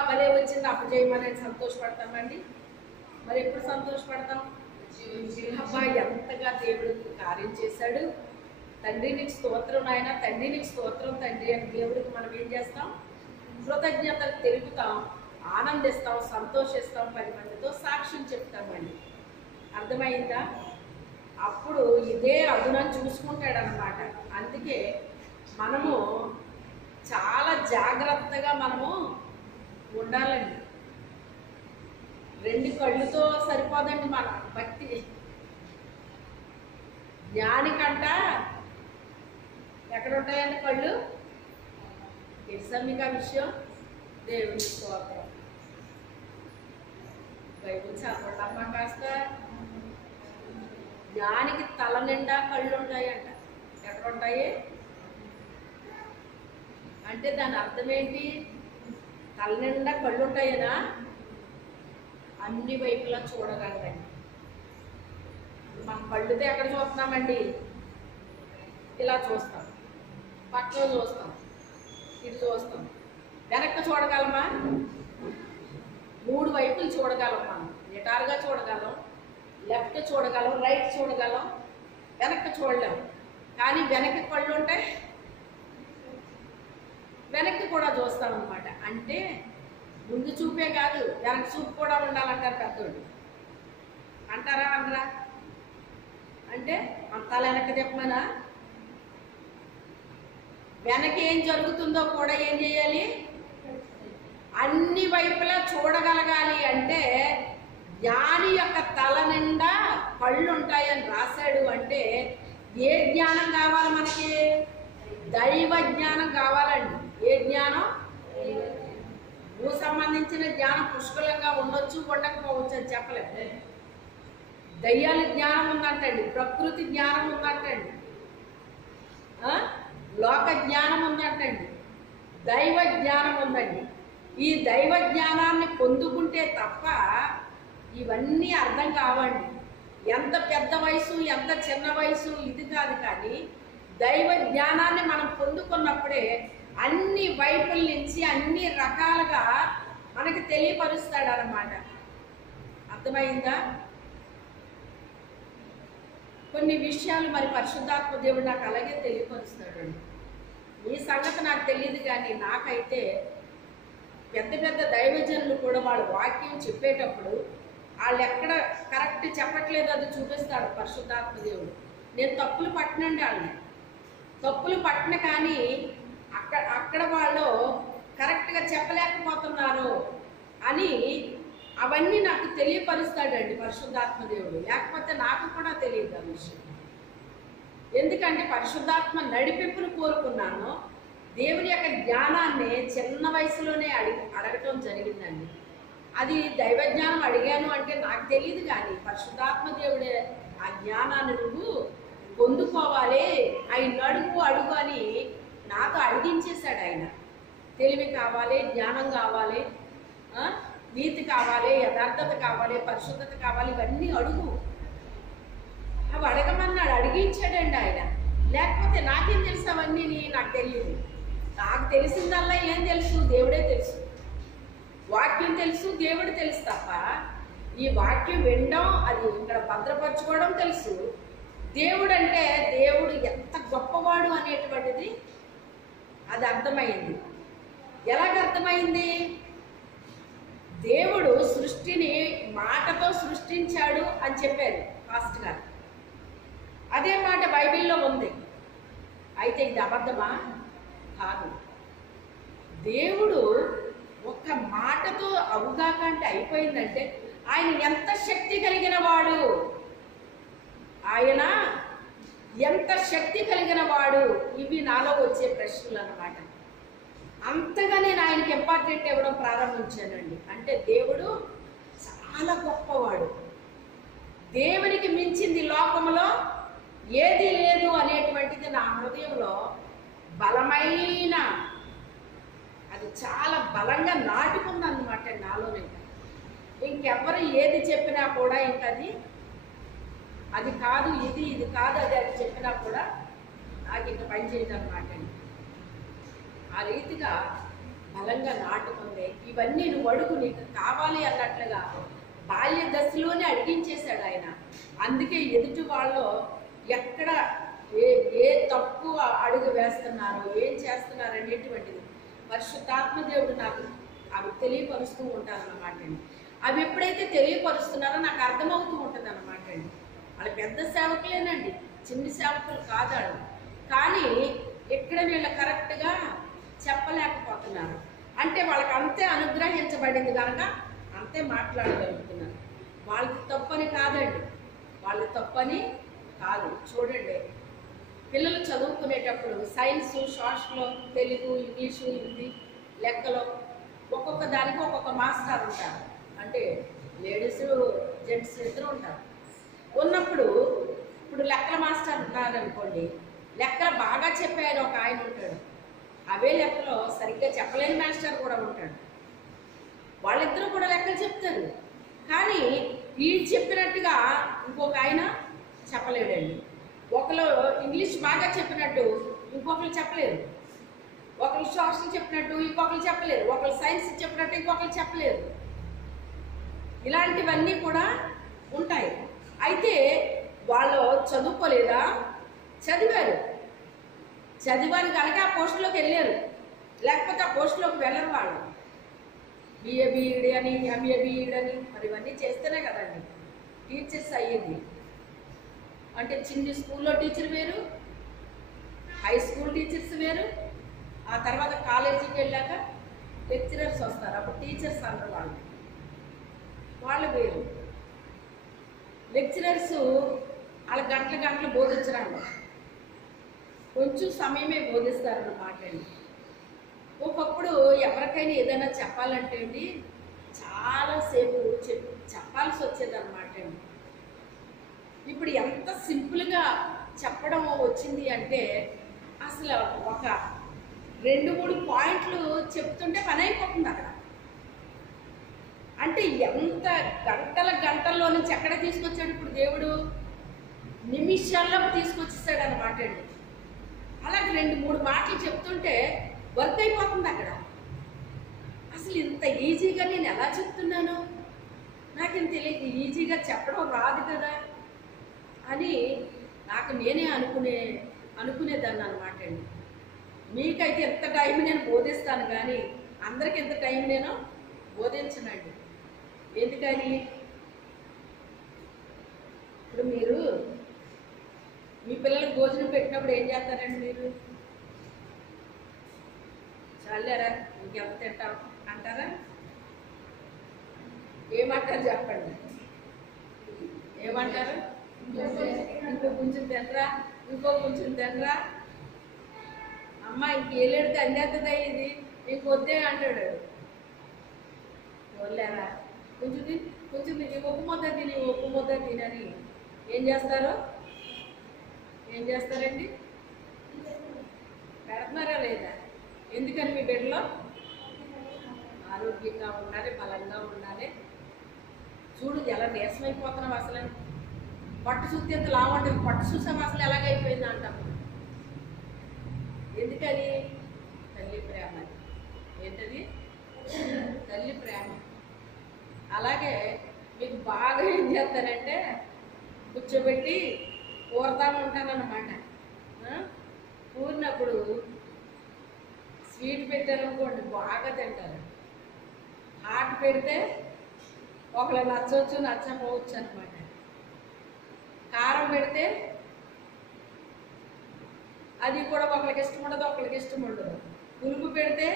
భలే వచ్చింది అపజయం అనేది సంతోషపడతామండి. మరి ఎప్పుడు సంతోషపడతాం? అబ్బా ఎంతగా దేవుడు కార్యం చేశాడు, తండ్రి నీకు స్తోత్రం నాయన, తండ్రి నీకు స్తోత్రం తండ్రి అని దేవుడికి మనం ఏం చేస్తాం? కృతజ్ఞతలు తెలుపుతాం, ఆనందిస్తాం, సంతోషిస్తాం, 10 మందితో సాక్ష్యం చెప్తామండి. అర్థమైందా? అప్పుడు ఇదే అదునని చూసుకుంటాడనమాట. అందుకే మనము చాలా జాగ్రత్తగా మనము ఉండాలండి. 2 కళ్ళుతో సరిపోదండి మన భక్తి. జ్ఞానికంట ఎక్కడ ఉంటాయండి కళ్ళు? తెలుసా మీకు ఆ విషయం? దేవుని స్తోత్రం. బైబిల్ చదవడమ్మా కాస్త. జ్ఞానికి తల నిండా కళ్ళు ఉంటాయంట. ఎక్కడ ఉంటాయి అంటే దాని అర్థం ఏంటి? తల నిండా కళ్ళు ఉంటాయనా? అన్ని వైపులా చూడగలరండి. మన కళ్ళుతో ఎక్కడ చూస్తున్నామండి? ఇలా చూస్తాం, పక్కన చూస్తాం, ఇటు చూస్తాం. వెనక్కి చూడగలమా? 3 వైపులు చూడగలం. మనం నిటారుగా చూడగలం, లెఫ్ట్ చూడగలం, రైట్ చూడగలం, వెనక్కి చూడలేం. కానీ వెనక్కి కళ్ళు ఉంటాయి, వెనక్కి కూడా చూస్తాం అన్నమాట. అంటే ముందు చూపే కాదు, వెనక్కి చూపు కూడా ఉండాలంటారు పెద్దోళ్ళు. అంటారా అనరా? అంటే మన తల వెనక్కి తిప్పమనా? వెనక ఏం జరుగుతుందో కూడా ఏం చేయాలి? అన్ని వైపులా చూడగలగాలి. అంటే జ్ఞాని యొక్క తల నిండా కళ్ళు ఉంటాయని రాశాడు. అంటే ఏ జ్ఞానం కావాలి మనకి? దైవ జ్ఞానం కావాలండి. ఏ జ్ఞానం? భూ సంబంధించిన జ్ఞానం పుష్కలంగా ఉండొచ్చు, ఉండకపోవచ్చు అని చెప్పలేదు. దయ్యాల జ్ఞానం ఉందంటండి, ప్రకృతి జ్ఞానం ఉందంటండి, లోక జ్ఞానం ఉందంటండి, దైవ జ్ఞానం ఉందండి. ఈ దైవ జ్ఞానాన్ని పొందుకుంటే తప్ప ఇవన్నీ అర్థం కావండి. ఎంత పెద్ద వయసు ఎంత చిన్న వయసు ఇది కాదు, కానీ దైవ జ్ఞానాన్ని మనం పొందుకున్నప్పుడే అన్ని వైపుల నుంచి అన్ని రకాలుగా మనకి తెలియపరుస్తాడు అన్నమాట. అర్థమైందా? కొన్ని విషయాలు మరి పరిశుద్ధాత్మ దేవుడు నాకు అలాగే తెలియపరుస్తాడండి. ఈ సంగతి నాకు తెలియదు, కానీ నాకైతే పెద్ద పెద్ద దైవజనులు కూడా వాళ్ళ వాక్యం చెప్పేటప్పుడు వాళ్ళు ఎక్కడ కరెక్ట్ చెప్పట్లేదు అది చూపిస్తాడు పరిశుద్ధాత్మ దేవుడు. నేను తప్పులు పట్టనండి, వాళ్ళని తప్పులు పట్టిన, కానీ అక్కడ వాళ్ళు కరెక్ట్గా చెప్పలేకపోతున్నారు అని అవన్నీ నాకు తెలియపరుస్తాడండి పరిశుద్ధాత్మ దేవుడు. లేకపోతే నాకు కూడా తెలియదు ఆ విషయం. ఎందుకంటే పరిశుద్ధాత్మ నడిపింపును కోరుకున్నాను, దేవుని యొక్క జ్ఞానాన్ని చిన్న వయసులోనే అడగటం జరిగిందండి. అది దైవజ్ఞానం అడిగాను అంటే నాకు తెలియదు, కానీ పరిశుద్ధాత్మ దేవుడే ఆ జ్ఞానాన్ని నువ్వు పొందుకోవాలి, ఆయన అడుగు అడుగు అని నాతో అడిగించేశాడు. ఆయన తెలివి కావాలి, జ్ఞానం కావాలి, నీతి కావాలి, యథార్థత కావాలి, పరిశుద్ధత కావాలి, ఇవన్నీ అడుగు. అవి అడగమన్నాడు, అడిగించాడండి ఆయన. లేకపోతే నాకేం తెలుసు అవన్నీ? నాకు తెలియదు. నాకు తెలిసిందల్లా ఏం తెలుసు? దేవుడే తెలుసు. వాక్యం తెలుసు, దేవుడు తెలుసు తప్ప ఈ వాక్యం వినడం, అది ఇక్కడ భద్రపరచుకోవడం తెలుసు. దేవుడు అంటే దేవుడు ఎంత గొప్పవాడు అనేటువంటిది అది అర్థమైంది. ఎలాగ అర్థమైంది? దేవుడు సృష్టిని మాటతో సృష్టించాడు అని చెప్పారు ఫాస్ట్ గారు. అదే మాట బైబిల్లో ఉంది. అయితే ఇది అబద్ధమా? కాదు. దేవుడు ఒక్క మాటతో అవుగాక అంటే అయిపోయిందంటే ఆయన ఎంత శక్తి కలిగిన వాడు, ఆయన ఎంత శక్తి కలిగిన వాడు. ఇవి నాలో వచ్చే ప్రశ్నలు అన్నమాట. అంతగా నేను ఆయనకి ఇంపార్టెంట్ ఇవ్వడం ప్రారంభించానండి. అంటే దేవుడు చాలా గొప్పవాడు, దేవునికి మించింది లోకంలో ఏది లేదు అనేటువంటిది నా హృదయంలో బలమైన, అది చాలా బలంగా నాటుకుందన్నమాట నాలోనే. ఇంకెవ్వరు ఏది చెప్పినా కూడా ఇంకది అది కాదు, ఇది కాదు, అది చెప్పినా కూడా నాకు ఇంక పని చేయదు అనమాట అండి. ఆ రీతిగా బలంగా నాటుకుంది. ఇవన్నీ నువ్వు అడుగు, నీకు కావాలి అన్నట్లుగా బాల్య దశలోనే అడిగించేశాడు ఆయన. అందుకే ఎదుటి వాళ్ళు ఎక్కడ ఏ తప్పు అడుగు వేస్తున్నారో, ఏం చేస్తున్నారు అనేటువంటిది పరిశుద్ధాత్మ దేవుడు నాకు అవి తెలియపరుస్తూ ఉంటారన్నమాట అండి. అవి ఎప్పుడైతే తెలియపరుస్తున్నారో నాకు అర్థమవుతూ ఉంటుంది అన్నమాట అండి. వాళ్ళు పెద్ద సేవకులేనండి, చిన్న సేవకులు కాదాడు. కానీ ఇక్కడ వీళ్ళు కరెక్ట్గా చెప్పలేకపోతున్నారు. అంటే వాళ్ళకి అంతే అనుగ్రహించబడింది కనుక అంతే మాట్లాడగలుగుతున్నారు. వాళ్ళకి తప్పని కాదండి, వాళ్ళ తప్పని కాదు. చూడండి, పిల్లలు చదువుకునేటప్పుడు science, social, Telugu, English, Hindi, లెక్కలో ఒక్కొక్క దానికి ఒక్కొక్క మాస్టర్ ఉంటారు. అంటే లేడీస్ జెంట్స్ ఇద్దరు ఉంటారు. ఉన్నప్పుడు ఇప్పుడు లెక్కల మాస్టర్ ఉన్నారనుకోండి, లెక్కలు బాగా చెప్పారు ఒక ఆయన ఉంటాడు, అవే లెక్కలో సరిగ్గా చెప్పలేని మాస్టర్ కూడా ఉంటాడు. వాళ్ళిద్దరూ కూడా లెక్కలు చెప్తారు, కానీ వీళ్ళు చెప్పినట్టుగా ఇంకొక ఆయన చెప్పలేడండి. ఒకరు ఇంగ్లీష్ బాగా చెప్పినట్టు ఇంకొకరు చెప్పలేరు, ఒకరు సోషల్ చెప్పినట్టు ఇంకొకరు చెప్పలేరు, ఒకరు సైన్స్ చెప్పినట్టు ఇంకొకరు చెప్పలేరు. ఇలాంటివన్నీ కూడా ఉంటాయి. అయితే వాళ్ళు చదువుకోలేదా? చదివారు కనుక ఆ పోస్టులోకి వెళ్ళారు, లేకపోతే ఆ పోస్టులోకి వెళ్ళరు. వాళ్ళు బిఏ బీఈడి అని, ఎంఏ బీఈడి అని, మరి ఇవన్నీ చేస్తేనే కదండి టీచర్స్ అయ్యేది. అంటే చిన్న స్కూల్లో టీచర్ వేరు, హై స్కూల్ టీచర్స్ వేరు, ఆ తర్వాత కాలేజీకి వెళ్ళాక లెక్చరర్స్ వస్తారు, అప్పుడు టీచర్స్ అంటారు. వాళ్ళు వేరు. లెక్చరర్స్ వాళ్ళ గంటలు బోధించరండి, కొంచెం సమయమే బోధిస్తారన్నమాట అండి. ఒకప్పుడు ఎవరికైనా ఏదైనా చెప్పాలంటే అండి చాలాసేపు చెప్పాల్సి వచ్చేదన్నమాట అండి. ఇప్పుడు ఎంత సింపుల్గా చెప్పడం వచ్చింది అంటే అసలు ఒక 2-3 పాయింట్లు చెప్తుంటే పని అయిపోతుంది అక్కడ. అంటే ఎంత గంటల్లో నుంచి ఎక్కడ తీసుకొచ్చాడు ఇప్పుడు దేవుడు? నిమిషాల్లో తీసుకొచ్చేసాడు అన్నమాట అండి. అలాగే 2-3 మాటలు చెప్తుంటే వర్క్ అయిపోతుంది అక్కడ. అసలు ఇంత ఈజీగా నేను ఎలా చెప్తున్నాను, నాకేం తెలియదు, ఈజీగా చెప్పడం రాదు కదా అని నాకు నేనే అనుకునేదాన్ని అనమాట అండి. మీకైతే ఎంత టైం నేను బోధిస్తాను, కానీ అందరికి ఎంత టైం నేను బోధించనండి. ఎందుకని? ఇప్పుడు మీరు మీ పిల్లలకు భోజనం పెట్టినప్పుడు ఏం చేస్తారండి? మీరు చాలేరా ఇంకెంత తింటాం అంటారా? ఏమంటారు చెప్పండి? ఏమంటారు? ఇంకో కొంచెం తినరా, ఇంకో కొంచెం తినరా. అమ్మ ఇంకేలేడితే అందేస్తుందా ఇది నీకు వద్దే అంటాడు. వదిలేరా కొంచెం తిని కొంచెం తిని ఉప్పు ముద్ద తినని ఏం చేస్తారు? ఏం చేస్తారండి? పెడుతున్నారా లేదా? ఎందుకని మీ బిడ్డలో ఆరోగ్యంగా ఉండాలి, బలంగా ఉండాలి. చూడు ఎలా నీరసమైపోతున్నావు అసలు. పట్టు చూస్తే ఎంత లావు ఉంటుంది, పట్టు చూసాము అసలు ఎలాగైపోయింది అంటాము. ఎందుకని? తల్లి ప్రేమ. ఏంటది? తల్లి ప్రేమ. అలాగే మీకు బాగా ఏం చేస్తానంటే కూర్చోబెట్టి కూరతా ఉంటానన్నమాట. కూరినప్పుడు స్వీట్ పెట్టారనుకోండి బాగా తింటారు. హాట్ పెడితే ఒకళ్ళు నచ్చవచ్చు నచ్చకపోవచ్చు అనమాట. కారం పెడితే అది కూడా ఒకరికి ఇష్టం ఉండదు, ఒకరికి ఇష్టం ఉండదు. పులుపు పెడితే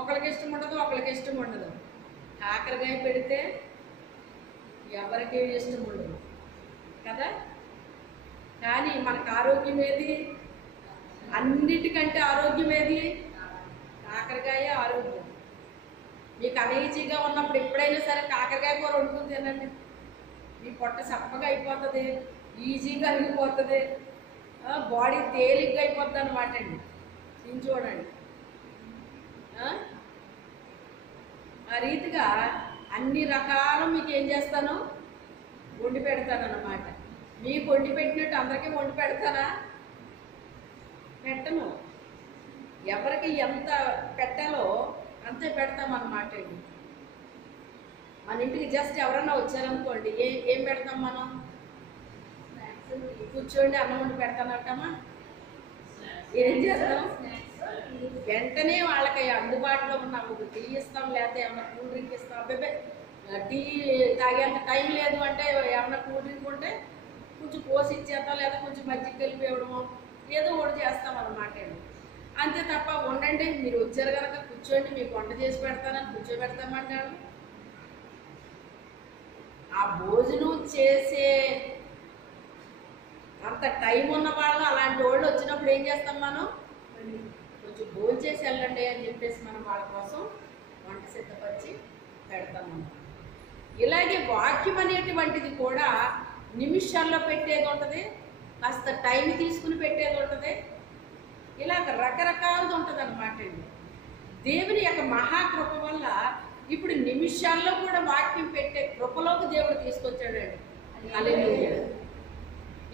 ఒకరికి ఇష్టం ఉండదు, ఒకరికి ఇష్టం ఉండదు. కాకరకాయ పెడితే ఎవరికి ఇష్టం ఉండదు కదా. కానీ మనకు ఆరోగ్యం ఏది? అన్నిటికంటే ఆరోగ్యం ఏది? కాకరకాయ ఆరోగ్యం. మీకు అనీజీగా ఉన్నప్పుడు ఎప్పుడైనా సరే కాకరకాయ కూర వండుకుని తినండి. మీ పొట్ట చప్పగా అయిపోతుంది, ఈజీగా అరిగిపోతుంది, బాడీ తేలిగ్గా అయిపోతుంది అనమాట అండి. తిని చూడండి. ఆ రీతిగా అన్ని రకాలు మీకు ఏం చేస్తాను? వండి పెడతాను అన్నమాట. మీకు వండి పెట్టినట్టు అందరికీ వండి పెడతానా? పెట్టను. ఎవరికి ఎంత పెట్టాలో అంతే పెడతామన్నమాట అండి. మన ఇంటికి జస్ట్ ఎవరన్నా వచ్చారనుకోండి, ఏం పెడతాం మనం? కూర్చోండి అన్నం వండి పెడతానంటామా? ఏం చేస్తాం? వెంటనే వాళ్ళకి అందుబాటులో ఉన్న ఒక టీ ఇస్తాం, లేకపోతే ఏమన్నా కూల్ డ్రింక్ ఇస్తాం. అబ్బాయి టీ తాగేంత టైం లేదు అంటే ఏమన్నా కూల్ డ్రింక్ ఉంటే కొంచెం పోసి ఇచ్చేస్తాం, లేదా కొంచెం మజ్జిగ కలిపి ఇవ్వడము, ఏదో ఒకటి చేస్తాం అన్నమాట అండి. అంతే తప్ప ఉండండి మీరు వచ్చారు కనుక కూర్చోండి మీకు వంట చేసి పెడతానని కూర్చోబెడతామంటాడు. ఆ భోజనం చేసే అంత టైం ఉన్న వాళ్ళు అలాంటి వాళ్ళు వచ్చినప్పుడు ఏం చేస్తాం మనం? కొంచెం భోజనం చేసి వెళ్ళండి అని చెప్పేసి మనం వాళ్ళ కోసం వంట సిద్ధపరిచి పెడతాం. ఇలాగే వాక్యం అనేటువంటిది కూడా నిమిషాల్లో పెట్టేది ఉంటుంది, కాస్త టైం తీసుకుని పెట్టేది ఉంటుంది, ఇలాగ రకరకాలుగా ఉంటుంది అన్నమాట అండి. దేవుని యొక్క మహాకృప వల్ల ఇప్పుడు నిమిషాల్లో కూడా వాక్యం పెట్టే కృపలోకి దేవుడు తీసుకొచ్చాడండి. హల్లెలూయా.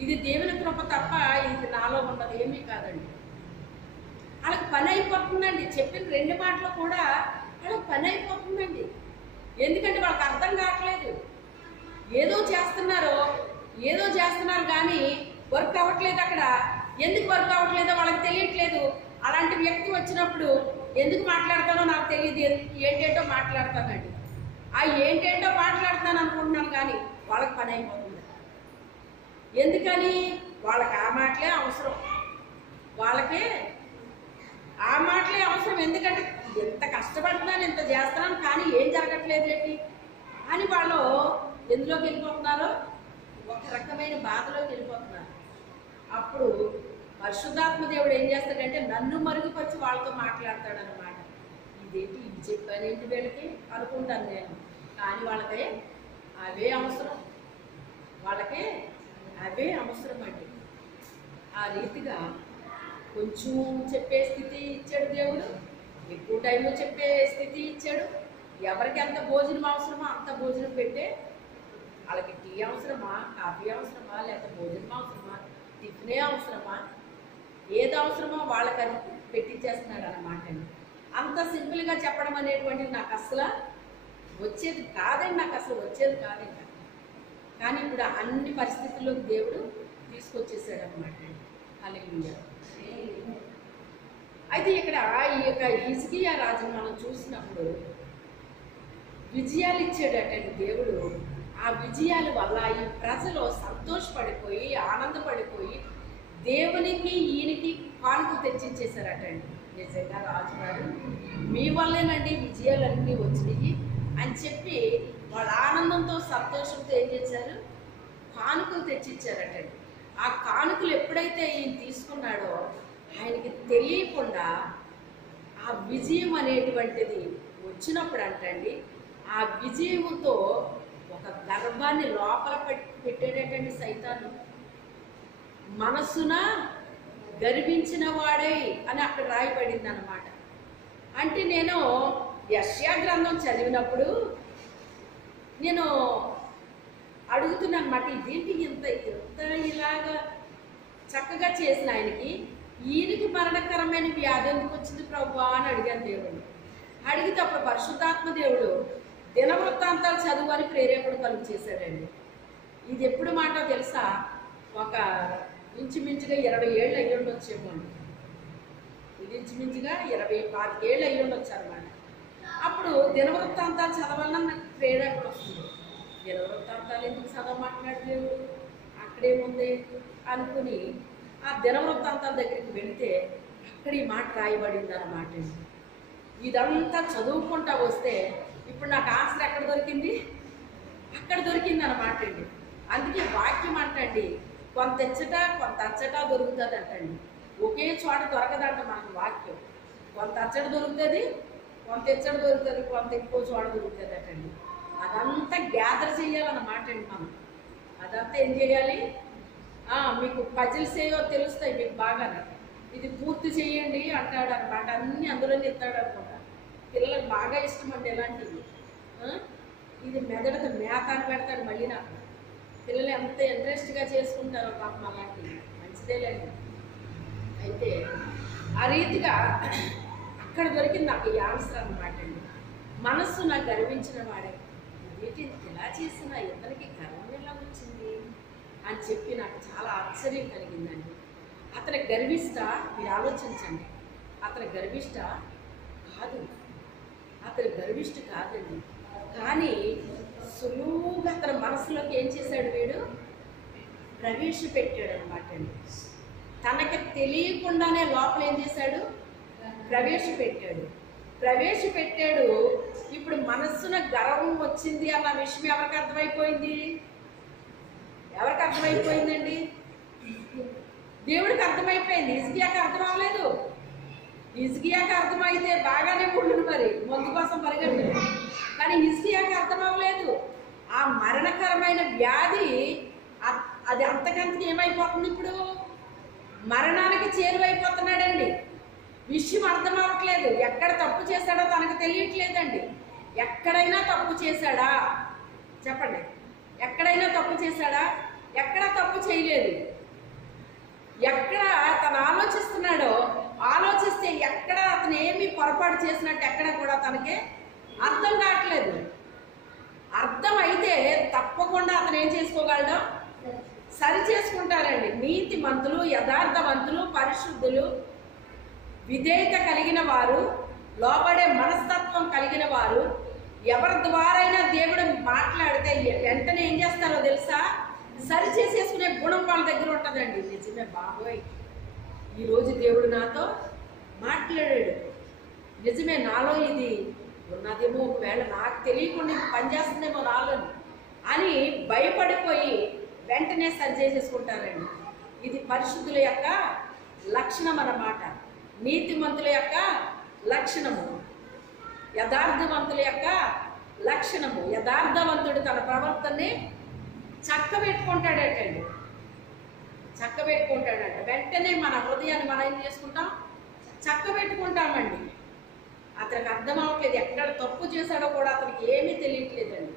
ఇది దేవుని కృప తప్ప ఇది నాలో ఉన్నది ఏమీ కాదండి. వాళ్ళకి పని అయిపోతుందండి. చెప్పిన 2 మాటలు కూడా వాళ్ళకి పని అయిపోతుందండి. ఎందుకంటే వాళ్ళకి అర్థం కావట్లేదు. ఏదో చేస్తున్నారు కానీ వర్క్ అవ్వట్లేదు. అక్కడ ఎందుకు వర్క్ అవ్వట్లేదో వాళ్ళకి తెలియట్లేదు. అలాంటి వ్యక్తి వచ్చినప్పుడు ఎందుకు మాట్లాడతానో నాకు తెలియదు, ఏంటేంటో మాట్లాడతానండి. ఆ ఏంటేంటో మాట్లాడుతాను అనుకుంటున్నాను కానీ వాళ్ళకి పని అయిపోతుంది. ఎందుకని? వాళ్ళకి ఆ మాటలే అవసరం, వాళ్ళకే ఆ మాటలే అవసరం. ఎందుకంటే ఎంత కష్టపడుతున్నాను, ఎంత చేస్తున్నాను, కానీ ఏం జరగట్లేదు ఏంటి అని వాళ్ళు ఎందులోకి వెళ్ళిపోతున్నారో? ఒక రకమైన బాధలోకి వెళ్ళిపోతున్నారు. అప్పుడు పరిశుద్ధాత్మ దేవుడు ఏం చేస్తాడంటే నన్ను మరుగుపరిచి వాళ్ళతో మాట్లాడతాడు అన్నమాట. ఇదేంటి ఇది చెప్పానేంటి వీళ్ళకి అనుకుంటాను నేను, కానీ వాళ్ళకే అవే అవసరం, వాళ్ళకే అవే అవసరం అండి. ఆ రీతిగా కొంచెం చెప్పే స్థితి ఇచ్చాడు దేవుడు, ఎక్కువ టైంలో చెప్పే స్థితి ఇచ్చాడు. ఎవరికి ఎంత భోజనం అవసరమో అంత భోజనం పెట్టే, వాళ్ళకి టీ అవసరమా, కాఫీ అవసరమా, లేకపోతే భోజనం అవసరమా, టిఫినే అవసరమా, ఏది అవసరమో వాళ్ళకని పెట్టించేస్తున్నాడు అన్నమాట అండి. అంత సింపుల్గా చెప్పడం అనేటువంటిది నాకు అసలు వచ్చేది కాదండి, నాకు అసలు వచ్చేది కాదండి. కానీ ఇప్పుడు అన్ని పరిస్థితుల్లోకి దేవుడు తీసుకొచ్చేసాడు అన్నమాట అండి. హల్లెలూయా. అయితే ఇక్కడ ఈ యొక్క హిజ్కియా రాజును మనం చూసినప్పుడు విజయాలు ఇచ్చాడటండి దేవుడు. ఆ విజయాల వల్ల ఈ ప్రజలు సంతోషపడిపోయి ఆనందపడిపోయి దేవునికి ఈయనకి కానుకలు తెచ్చిచ్చేసారటండి. నిజంగా రాజుగారు మీ వల్లేనండి విజయాలన్నీ వచ్చినాయి అని చెప్పి వాళ్ళ ఆనందంతో సంతోషంతో ఏం చేశారు? కానుకలు తెచ్చిచ్చారటండి. ఆ కానుకలు ఎప్పుడైతే ఈయన తీసుకున్నాడో ఆయనకి తెలియకుండా ఆ విజయం అనేటువంటిది వచ్చినప్పుడు అంటండి, ఆ విజయముతో ఒక గర్భాన్ని లోపల పెట్టేటటువంటి సైతాను. మనస్సున గర్వించిన వాడై అని అక్కడ రాయబడింది అన్నమాట. అంటే నేను యెషయా గ్రంథం చదివినప్పుడు నేను అడుగుతున్నాను అన్నమాట, ఇదేంటి ఇంత ఇలాగా చక్కగా చేసిన ఆయనకి ఈయనకి మరణకరమైన వ్యాధి ఎందుకు వచ్చింది ప్రభువా అని అడిగాను దేవుడిని. అడిగితే అప్పుడు పరిశుద్ధాత్మ దేవుడు దినవృత్తాంతాలు చదువు అని ప్రేరేపణ కలుగు చేశాడండి. ఇది ఎప్పుడు మాట తెలుసా? ఒక ఇంచుమించుగా 20 ఏళ్ళు అయ్యి ఉండొచ్చేమో అండి. ఇది ఇంచుమించుగా 25 ఏళ్ళు అయ్యి ఉండొచ్చు అనమాట. అప్పుడు దినవృత్తాంతాలు చదవాలని నాకు ప్రేరేపణ వస్తుంది. దినవృత్తాంతాలు ఎందుకు చదవమంటున్నాడు దేవుడు, అక్కడేముంది అనుకుని ఆ దినవృత్తాంతాల దగ్గరికి వెళితే అక్కడ ఈ మాట రాయబడింది అన్నమాట. ఇదంతా చదువుకుంటా వస్తే ఇప్పుడు నాకు ఆన్సర్ ఎక్కడ దొరికింది? అక్కడ దొరికింది అన్నమాట అండి. అందుకే వాక్యం అంటండి, కొంత ఎచ్చట కొంత అచ్చట దొరుకుతుంది అంటండి. ఒకే చోట దొరకదంట మనకు వాక్యం. కొంత అచ్చట దొరుకుతుంది, కొంత ఎచ్చట దొరుకుతుంది, కొంత ఎక్కువ చోట దొరుకుతుంది అంటండి. అదంతా గ్యాదర్ చేయాలన్నమాట అండి మనం. అదంతా ఏం చేయాలి? మీకు పజిల్స్ ఏవో తెలుస్తాయి మీకు బాగానే. ఇది పూర్తి చేయండి అంటాడు అనమాట. అన్నీ అందులోనే ఇస్తాడు అనుకుంటా. పిల్లలకు బాగా ఇష్టం అండి ఇలాంటివి. ఇది మెదడుకు మేత అని పెడతాడు మళ్ళీ నాకు. పిల్లలు ఎంత ఇంట్రెస్ట్గా చేసుకుంటారో పాపం అలాంటివి. మంచిదేలేండి. అయితే ఆ రీతిగా అక్కడ దొరికింది నాకు ఈ ఆన్సర్ అనమాట అండి. మనస్సు నాకు గర్వించిన వాడే, వీటిని ఎలా చేసినా ఇతనికి గర్వం ఎలా వచ్చింది అని చెప్పి నాకు చాలా ఆశ్చర్యం కలిగిందండి. అతను గర్విష్ట, మీరు ఆలోచించండి, అతను గర్విష్ట కాదు, అతను గర్విష్ట కాదండి. కానీ సులువుగా అతని మనసులోకి ఏం చేశాడు? వీడు ప్రవేశపెట్టాడు అనమాట అండి. తనకి తెలియకుండానే లోపల ఏం చేశాడు? ప్రవేశపెట్టాడు. ఇప్పుడు మనస్సున గర్వం వచ్చింది అన్న విషయం ఎవరికి అర్థమైపోయింది? ఎవరికి అర్థమైపోయిందండి? దేవుడికి అర్థమైపోయింది. హిజ్కియాకి అర్థం అవ్వలేదు. హిజ్కియాకి అర్థమైతే బాగానే ఉండును, మరి మందు కోసం పరిగెట్టు. కానీ హిజ్కియాకి అర్థం అవ్వలేదు. ఆ మరణకరమైన వ్యాధి అది అంతకంతకి ఏమైపోతుంది? ఇప్పుడు మరణానికి చేరువైపోతున్నాడండి. విషయం అర్థం అవ్వట్లేదు. ఎక్కడ తప్పు చేశాడో తనకు తెలియట్లేదండి. ఎక్కడైనా తప్పు చేశాడా చెప్పండి? ఎక్కడైనా తప్పు చేశాడా? ఎక్కడ తప్పు చేయలేదు. ఎక్కడ తను ఆలోచిస్తున్నాడో ఆలోచిస్తే ఎక్కడ అతను ఏమి పొరపాటు చేసినట్టు ఎక్కడ కూడా తనకి అర్థం కావట్లేదు. అర్థం అయితే తప్పకుండా అతను ఏం చేసుకోగలడు? సరి చేసుకుంటారండి. నీతిమంతులు, యథార్థవంతులు, పరిశుద్ధులు, విధేయత కలిగిన వారు, లోబడే మనస్తత్వం కలిగిన వారు ఎవరి ద్వారైనా దేవుడు మాట్లాడితే వెంటనే ఏం చేస్తారో తెలుసా? సరి చేసేసుకునే గుణం వాళ్ళ దగ్గర ఉంటుందండి. నిజమే బాబోయ్, ఈరోజు దేవుడు నాతో మాట్లాడాడు, నిజమే నాలో ఇది ఉన్నదేమో, ఒకవేళ నాకు తెలియకుండా పనిచేస్తుందేమో నాలోని అని భయపడిపోయి వెంటనే సరి చేసేసుకుంటారండి. ఇది పరిశుద్ధుల యొక్క లక్షణం అన్నమాట. నీతిమంతుల యొక్క లక్షణము, యథార్థవంతుల యొక్క లక్షణము. యథార్థవంతుడు తన ప్రవర్తనని చక్కబెట్టుకుంటాడటండి. చక్కబెట్టుకుంటాడట. వెంటనే మన హృదయాన్ని మనం ఏం చేసుకుంటాం? చక్కబెట్టుకుంటామండి. అతనికి అర్థం అవ్వట్లేదు. ఎక్కడ తప్పు చేశాడో కూడా అతనికి ఏమీ తెలియట్లేదండి.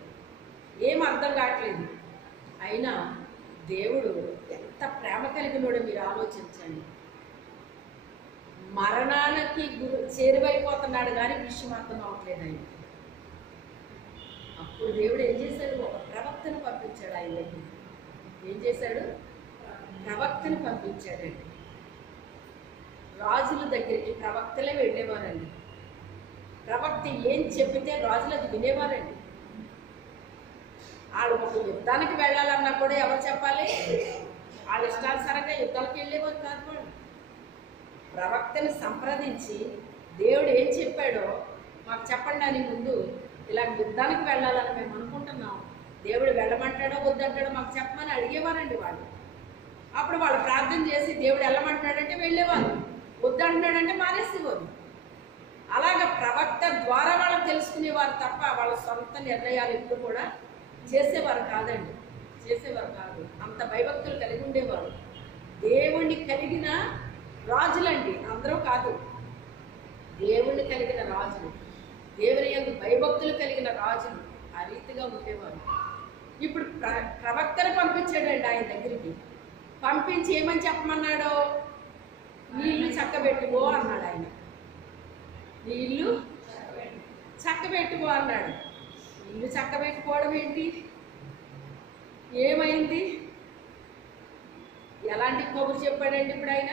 ఏం అర్థం కావట్లేదు. అయినా దేవుడు ఎంత ప్రేమ కలిగినోడో మీరు ఆలోచించండి. మరణానికి చేరువైపోతున్నాడు కానీ విషయం అర్థం అవ్వట్లేదు ఆయన. అప్పుడు దేవుడు ఏం చేశాడు? ఒక ప్రవక్తను పంపించాడు ఆయన దగ్గర. ఏం చేశాడు? ప్రవక్తను పంపించాడండి. రాజుల దగ్గరికి ప్రవక్తలే వెళ్ళేవారండి. ప్రవక్త ఏం చెప్పితే రాజులు అది వినేవారండి. వాళ్ళు ఒక యుద్ధానికి వెళ్ళాలన్నా కూడా ఎవరు చెప్పాలి? వాళ్ళ ఇష్టానుసారంగా యుద్ధాలకు వెళ్ళేవారు కాదు. వాళ్ళు ప్రవక్తని సంప్రదించి దేవుడు ఏం చెప్పాడో మాకు చెప్పండి అని ముందు ఇలా యుద్ధానికి వెళ్ళాలని మేము అనుకుంటున్నాం, దేవుడు వెళ్ళమంటాడో వద్దంటాడో మాకు చెప్పమని అడిగేవారండి వాళ్ళు. అప్పుడు వాళ్ళు ప్రార్థన చేసి దేవుడు వెళ్ళమంటాడంటే వెళ్ళేవారు. వద్దంటున్నాడంటే మానేసేవారు. అలాగ ప్రవక్త ద్వారా వాళ్ళు తెలుసుకునేవారు తప్ప వాళ్ళ సొంత నిర్ణయాలు ఎప్పుడు కూడా చేసేవారు కాదండి, చేసేవారు కాదు. అంత భయభక్తులు కలిగి ఉండేవారు. దేవుణ్ణి కలిగిన రాజులండి, అందరూ కాదు, దేవుణ్ణి కలిగిన రాజులు, దేవుని యందు భయభక్తులు కలిగిన రాజులు ఆ రీతిగా ఉండేవారు. ఇప్పుడు ప్రవక్తను పంపించాడండి ఆయన దగ్గరికి. పంపించి ఏమని చెప్పమన్నాడో, నీళ్లు చక్కబెట్టుకో అన్నాడు ఆయన. నీళ్లు చక్కబెట్టుకో అన్నాడు. నీళ్లు చక్కబెట్టుకోవడం ఏంటి? ఏమైంది? ఎలాంటి కబురు చెప్పాడండి ఇప్పుడు ఆయన?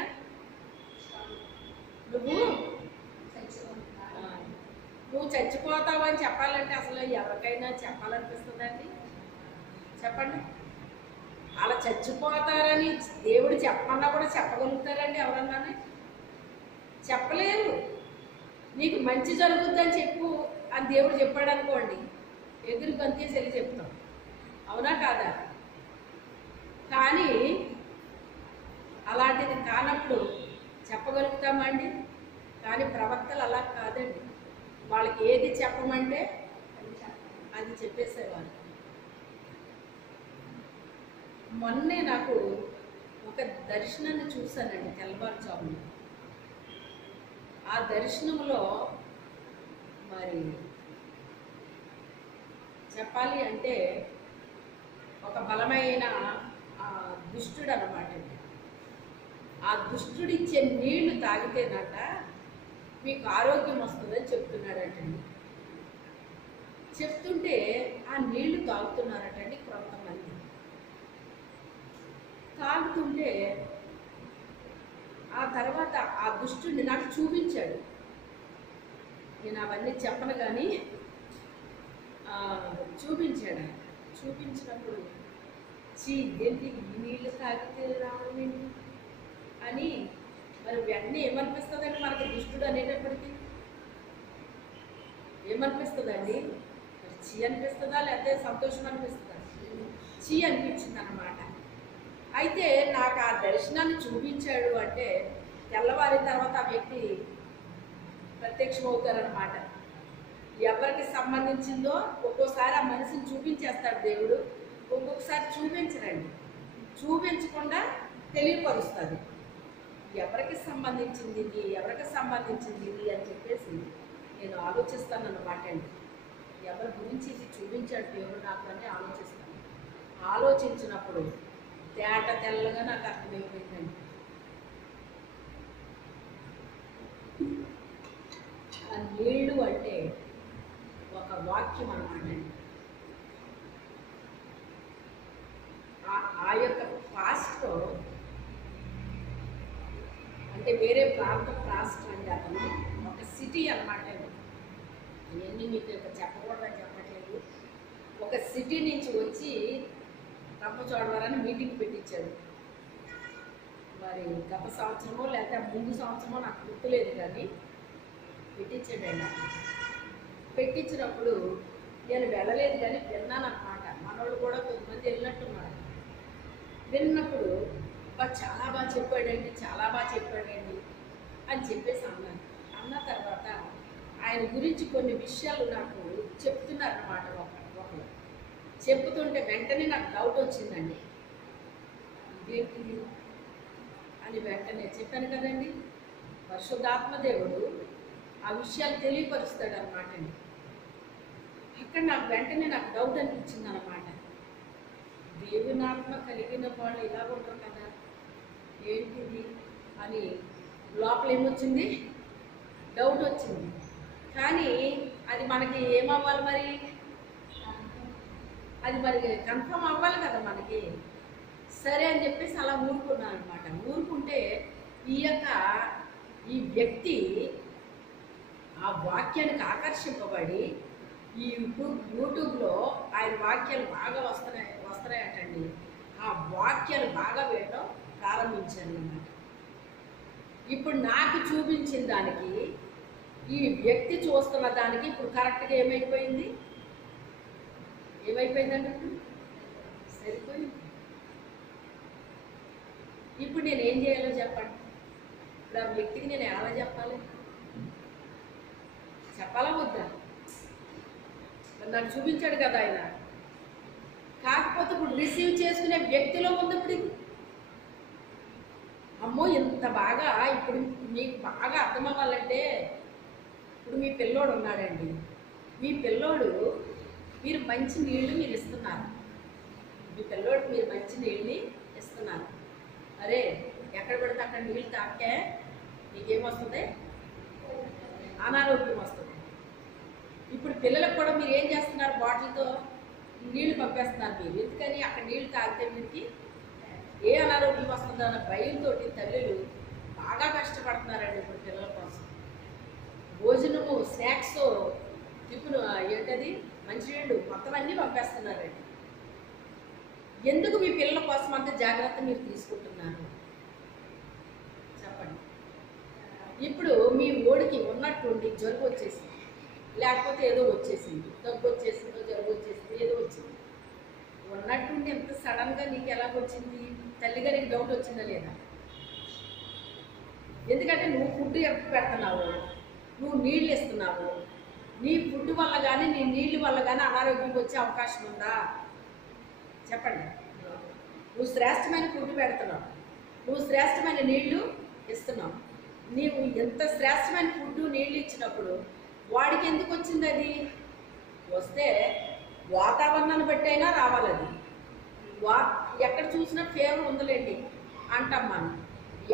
నువ్వు చచ్చిపోతావు అని చెప్పాలంటే అసలు ఎవరికైనా చెప్పాలనిపిస్తుందండి? చెప్పండి. అలా చచ్చిపోతారని దేవుడు చెప్పమన్నా కూడా చెప్పగలుగుతారండి ఎవరన్నా? చెప్పలేరు. నీకు మంచి జరుగుద్దని చెప్పు అని దేవుడు చెప్పాడు అనుకోండి, ఎదురు గంతేసి వెళ్ళి చెప్తాం. అవునా కాదా? కానీ అలాంటిది కానప్పుడు చెప్పగలుగుతామండి. కానీ ప్రవక్తలు అలా కాదండి. వాళ్ళకి ఏది చెప్పమంటే అది చెప్పేసేవారు. మొన్నే నాకు ఒక దర్శనాన్ని చూశానండి తెల్లవారుజామున. ఆ దర్శనంలో మరి చెప్పాలి అంటే ఒక బలమైన దుష్టుడు అన్నమాట. ఆ దుష్టుడిచ్చే నీళ్లు తాగితేనట మీకు ఆరోగ్యం వస్తుందని చెప్తున్నాడటండి. చెప్తుంటే ఆ నీళ్లు తాగుతున్నారటండి కొంతమంది. తాగుతుంటే ఆ తర్వాత ఆ దుష్టుడిని నాకు చూపించాడు. నేను అవన్నీ చెప్పను కానీ చూపించాడు. చూపించినప్పుడు ఏంటి ఈ నీళ్ళు తాగితే రావడం ఏంటి అని మరి వెంటనే ఏమనిపిస్తుందండి మనకి? దుష్టుడు అనేటప్పటికీ ఏమనిపిస్తుందండి? మరి చీ అనిపిస్తుందా లేకపోతే సంతోషం అనిపిస్తుందా? చీ అనిపించింది అన్నమాట. అయితే నాకు ఆ దర్శనాన్ని చూపించాడు అంటే తెల్లవారిన తర్వాత ఆ వ్యక్తి ప్రత్యక్షమవుతారనమాట. ఎవరికి సంబంధించిందో ఒక్కోసారి ఆ మనిషిని చూపించేస్తాడు దేవుడు, ఒక్కొక్కసారి చూపించరండి. చూపించకుండా తెలియపరుస్తుంది ఎవరికి సంబంధించింది ఇది, ఎవరికి సంబంధించింది ఇది అని చెప్పేసి నేను ఆలోచిస్తాను అన్నమాట అండి. ఎవరి గురించి ఇది చూపించాడు దేవుడు నాకు అని ఆలోచిస్తాను. ఆలోచించినప్పుడు తేట తెల్లగా నాకు అర్థమైపోయిందండి. ఆ నీళ్ళు అంటే ఒక వాక్యం అన్నమాట అండి. ఆ యొక్క పాస్టర్ అంటే వేరే ప్రాంత పాస్టర్ అండి. అతను ఒక సిటీ అన్నమాట అండి. ఇవన్నీ మీకు చెప్పకూడదని చెప్పట్లేదు. ఒక సిటీ నుంచి వచ్చి రంపచోడవరాన్ని మీటింగ్ పెట్టించాడు. మరి గత సంవత్సరమో లేకపోతే ముందు సంవత్సరమో నాకు గుర్తులేదు కానీ పెట్టించాడండి. పెట్టించినప్పుడు నేను వెళ్ళలేదు కానీ విన్నాను అన్నమాట. మనోళ్ళు కూడా కొంతమంది వెళ్ళినట్టున్నారు. విన్నప్పుడు చాలా బాగా చెప్పాడండి, చాలా బాగా చెప్పాడండి అని చెప్పేసి అన్నాను. అన్న తర్వాత ఆయన గురించి కొన్ని విషయాలు నాకు చెప్తున్నారన్నమాట. ఒకరు చెప్తుంటే వెంటనే నాకు డౌట్ వచ్చిందండి. ఇదేంటిది అని వెంటనే చెప్పాను కదండి. పరిశుద్ధాత్మదేవుడు ఆ విషయాలు తెలియపరుస్తాడు అన్నమాట అండి. అక్కడ నాకు వెంటనే నాకు డౌట్ అనిపించింది అన్నమాట. దేవునాత్మ కలిగిన వాళ్ళు ఇలా ఉంటారు కదా, ఏంటిది అని లోపల ఏమొచ్చింది? డౌట్ వచ్చింది. కానీ అది మనకి ఏమవ్వాలి మరి? అది మరి కన్ఫర్మ్ అవ్వాలి కదా మనకి. సరే అని చెప్పేసి అలా ఊరుకున్నాను అనమాట. ఊరుకుంటే ఈ వ్యక్తి ఆ వాక్యానికి ఆకర్షింపబడి ఈ యూట్యూబ్లో ఆయన వాక్యాలు బాగా వస్తున్నాయటండి. ఆ వాక్యాలు బాగా వేయడం ప్రారంభించాను అన్నమాట. ఇప్పుడు నాకు చూపించిన దానికి ఈ వ్యక్తి చూస్తున్న దానికి ఇప్పుడు కరెక్ట్గా ఏమైపోయింది? ఏమైపోయిందండి? సరిపోయింది. ఇప్పుడు నేను ఏం చేయాలో చెప్పండి. ఇప్పుడు ఆ వ్యక్తికి నేను ఎలా చెప్పాలి? చెప్పాలా వద్దా? మరి నాకు చూపించాడు కదా ఆయన. కాకపోతే ఇప్పుడు రిసీవ్ చేసుకునే వ్యక్తిలో ఉంది ఇప్పుడు ఇది. అమ్మో ఇంత బాగా ఇప్పుడు మీకు బాగా అర్థం అవ్వాలంటే, ఇప్పుడు మీ పిల్లోడు ఉన్నాడండి. మీ పిల్లోడు మీరు మంచి నీళ్లు మీరు ఇస్తున్నారు. మీ పిల్లోడికి మీరు మంచి నీళ్ళని ఇస్తున్నారు. అరే ఎక్కడ పడితే అక్కడ నీళ్ళు తాకే నీకేమొస్తుంది? అనారోగ్యం వస్తుంది. ఇప్పుడు పిల్లలకు కూడా మీరు ఏం చేస్తున్నారు? బాటిల్తో నీళ్లు పంపేస్తున్నారు మీరు. ఎందుకని? అక్కడ నీళ్లు తాగితే వీరికి ఏ అనారోగ్యం వస్తుందో అన్న భయంతో తల్లులు బాగా కష్టపడుతున్నారండి ఇప్పుడు పిల్లల కోసం. భోజనము, స్నాక్స్, టిఫిన్, ఏంటది మంచినీళ్ళు మొత్తం అన్నీ పంపేస్తున్నారండి. ఎందుకు మీ పిల్లల కోసం అంత జాగ్రత్త మీరు తీసుకుంటున్నారు చెప్పండి? ఇప్పుడు మీ ఓడికి ఉన్నట్టుండి జలుబు వచ్చేసింది, లేకపోతే ఏదో వచ్చేసింది, దగ్గు వచ్చేసిందో జలుబు వచ్చేసింది, ఏదో వచ్చింది. ఉన్నట్టుండి ఎంత సడన్గా నీకు ఎలాగొచ్చింది? తల్లిగారికి డౌట్ వచ్చిందా లేదా? ఎందుకంటే నువ్వు ఫుడ్ ఎప్పుడు పెడుతున్నావు, నువ్వు నీళ్ళు ఇస్తున్నావు. నీ ఫుడ్ వల్ల కానీ నీ నీళ్ళ వల్ల కానీ అనారోగ్యం వచ్చే అవకాశం ఉందా చెప్పండి? నువ్వు శ్రేష్టమైన ఫుడ్ పెడుతున్నావు, నువ్వు శ్రేష్టమైన నీళ్లు ఇస్తున్నావు. నీవు ఎంత శ్రేష్టమైన ఫుడ్ నీళ్ళు ఇచ్చినప్పుడు వాడికి ఎందుకు వచ్చింది? అది వస్తే వాతావరణాన్ని బట్టి అయినా రావాలి. అది ఎక్కడ చూసినా ఫీవర్ ఉందలేండి అంటాం మనం.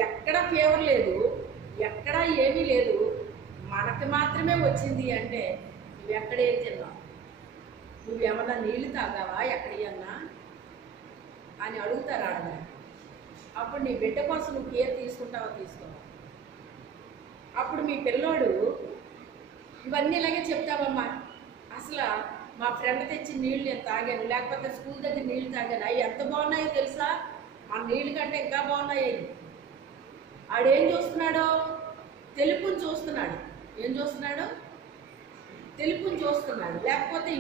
ఎక్కడ ఫీవర్ లేదు, ఎక్కడ ఏమీ లేదు, మనకి మాత్రమే వచ్చింది అంటే నువ్వు ఎక్కడేం తిన్నావు? నువ్వేమన్నా నీళ్ళు తాగావా ఎక్కడన్నా అని అడుగుతారు ఆడదాన్ని. అప్పుడు నీ బిడ్డ కోసం నువ్వు కేర్ తీసుకుంటావా? తీసుకోవా? అప్పుడు మీ పిల్లోడు ఇవన్నీ ఇలాగే చెప్తావమ్మా, అసలు మా ఫ్రెండ్ తెచ్చి నీళ్ళు నేను తాగాను, లేకపోతే స్కూల్ దగ్గర నీళ్ళు తాగాను, అవి ఎంత బాగున్నాయో తెలుసా? ఆ నీళ్ళు కంటే ఇంకా బాగున్నాయి. ఆడేం చూస్తున్నాడో? తెలుపుని చూస్తున్నాడు. ఏం చూస్తున్నాడు? తెలుపుని చూస్తున్నాడు. లేకపోతే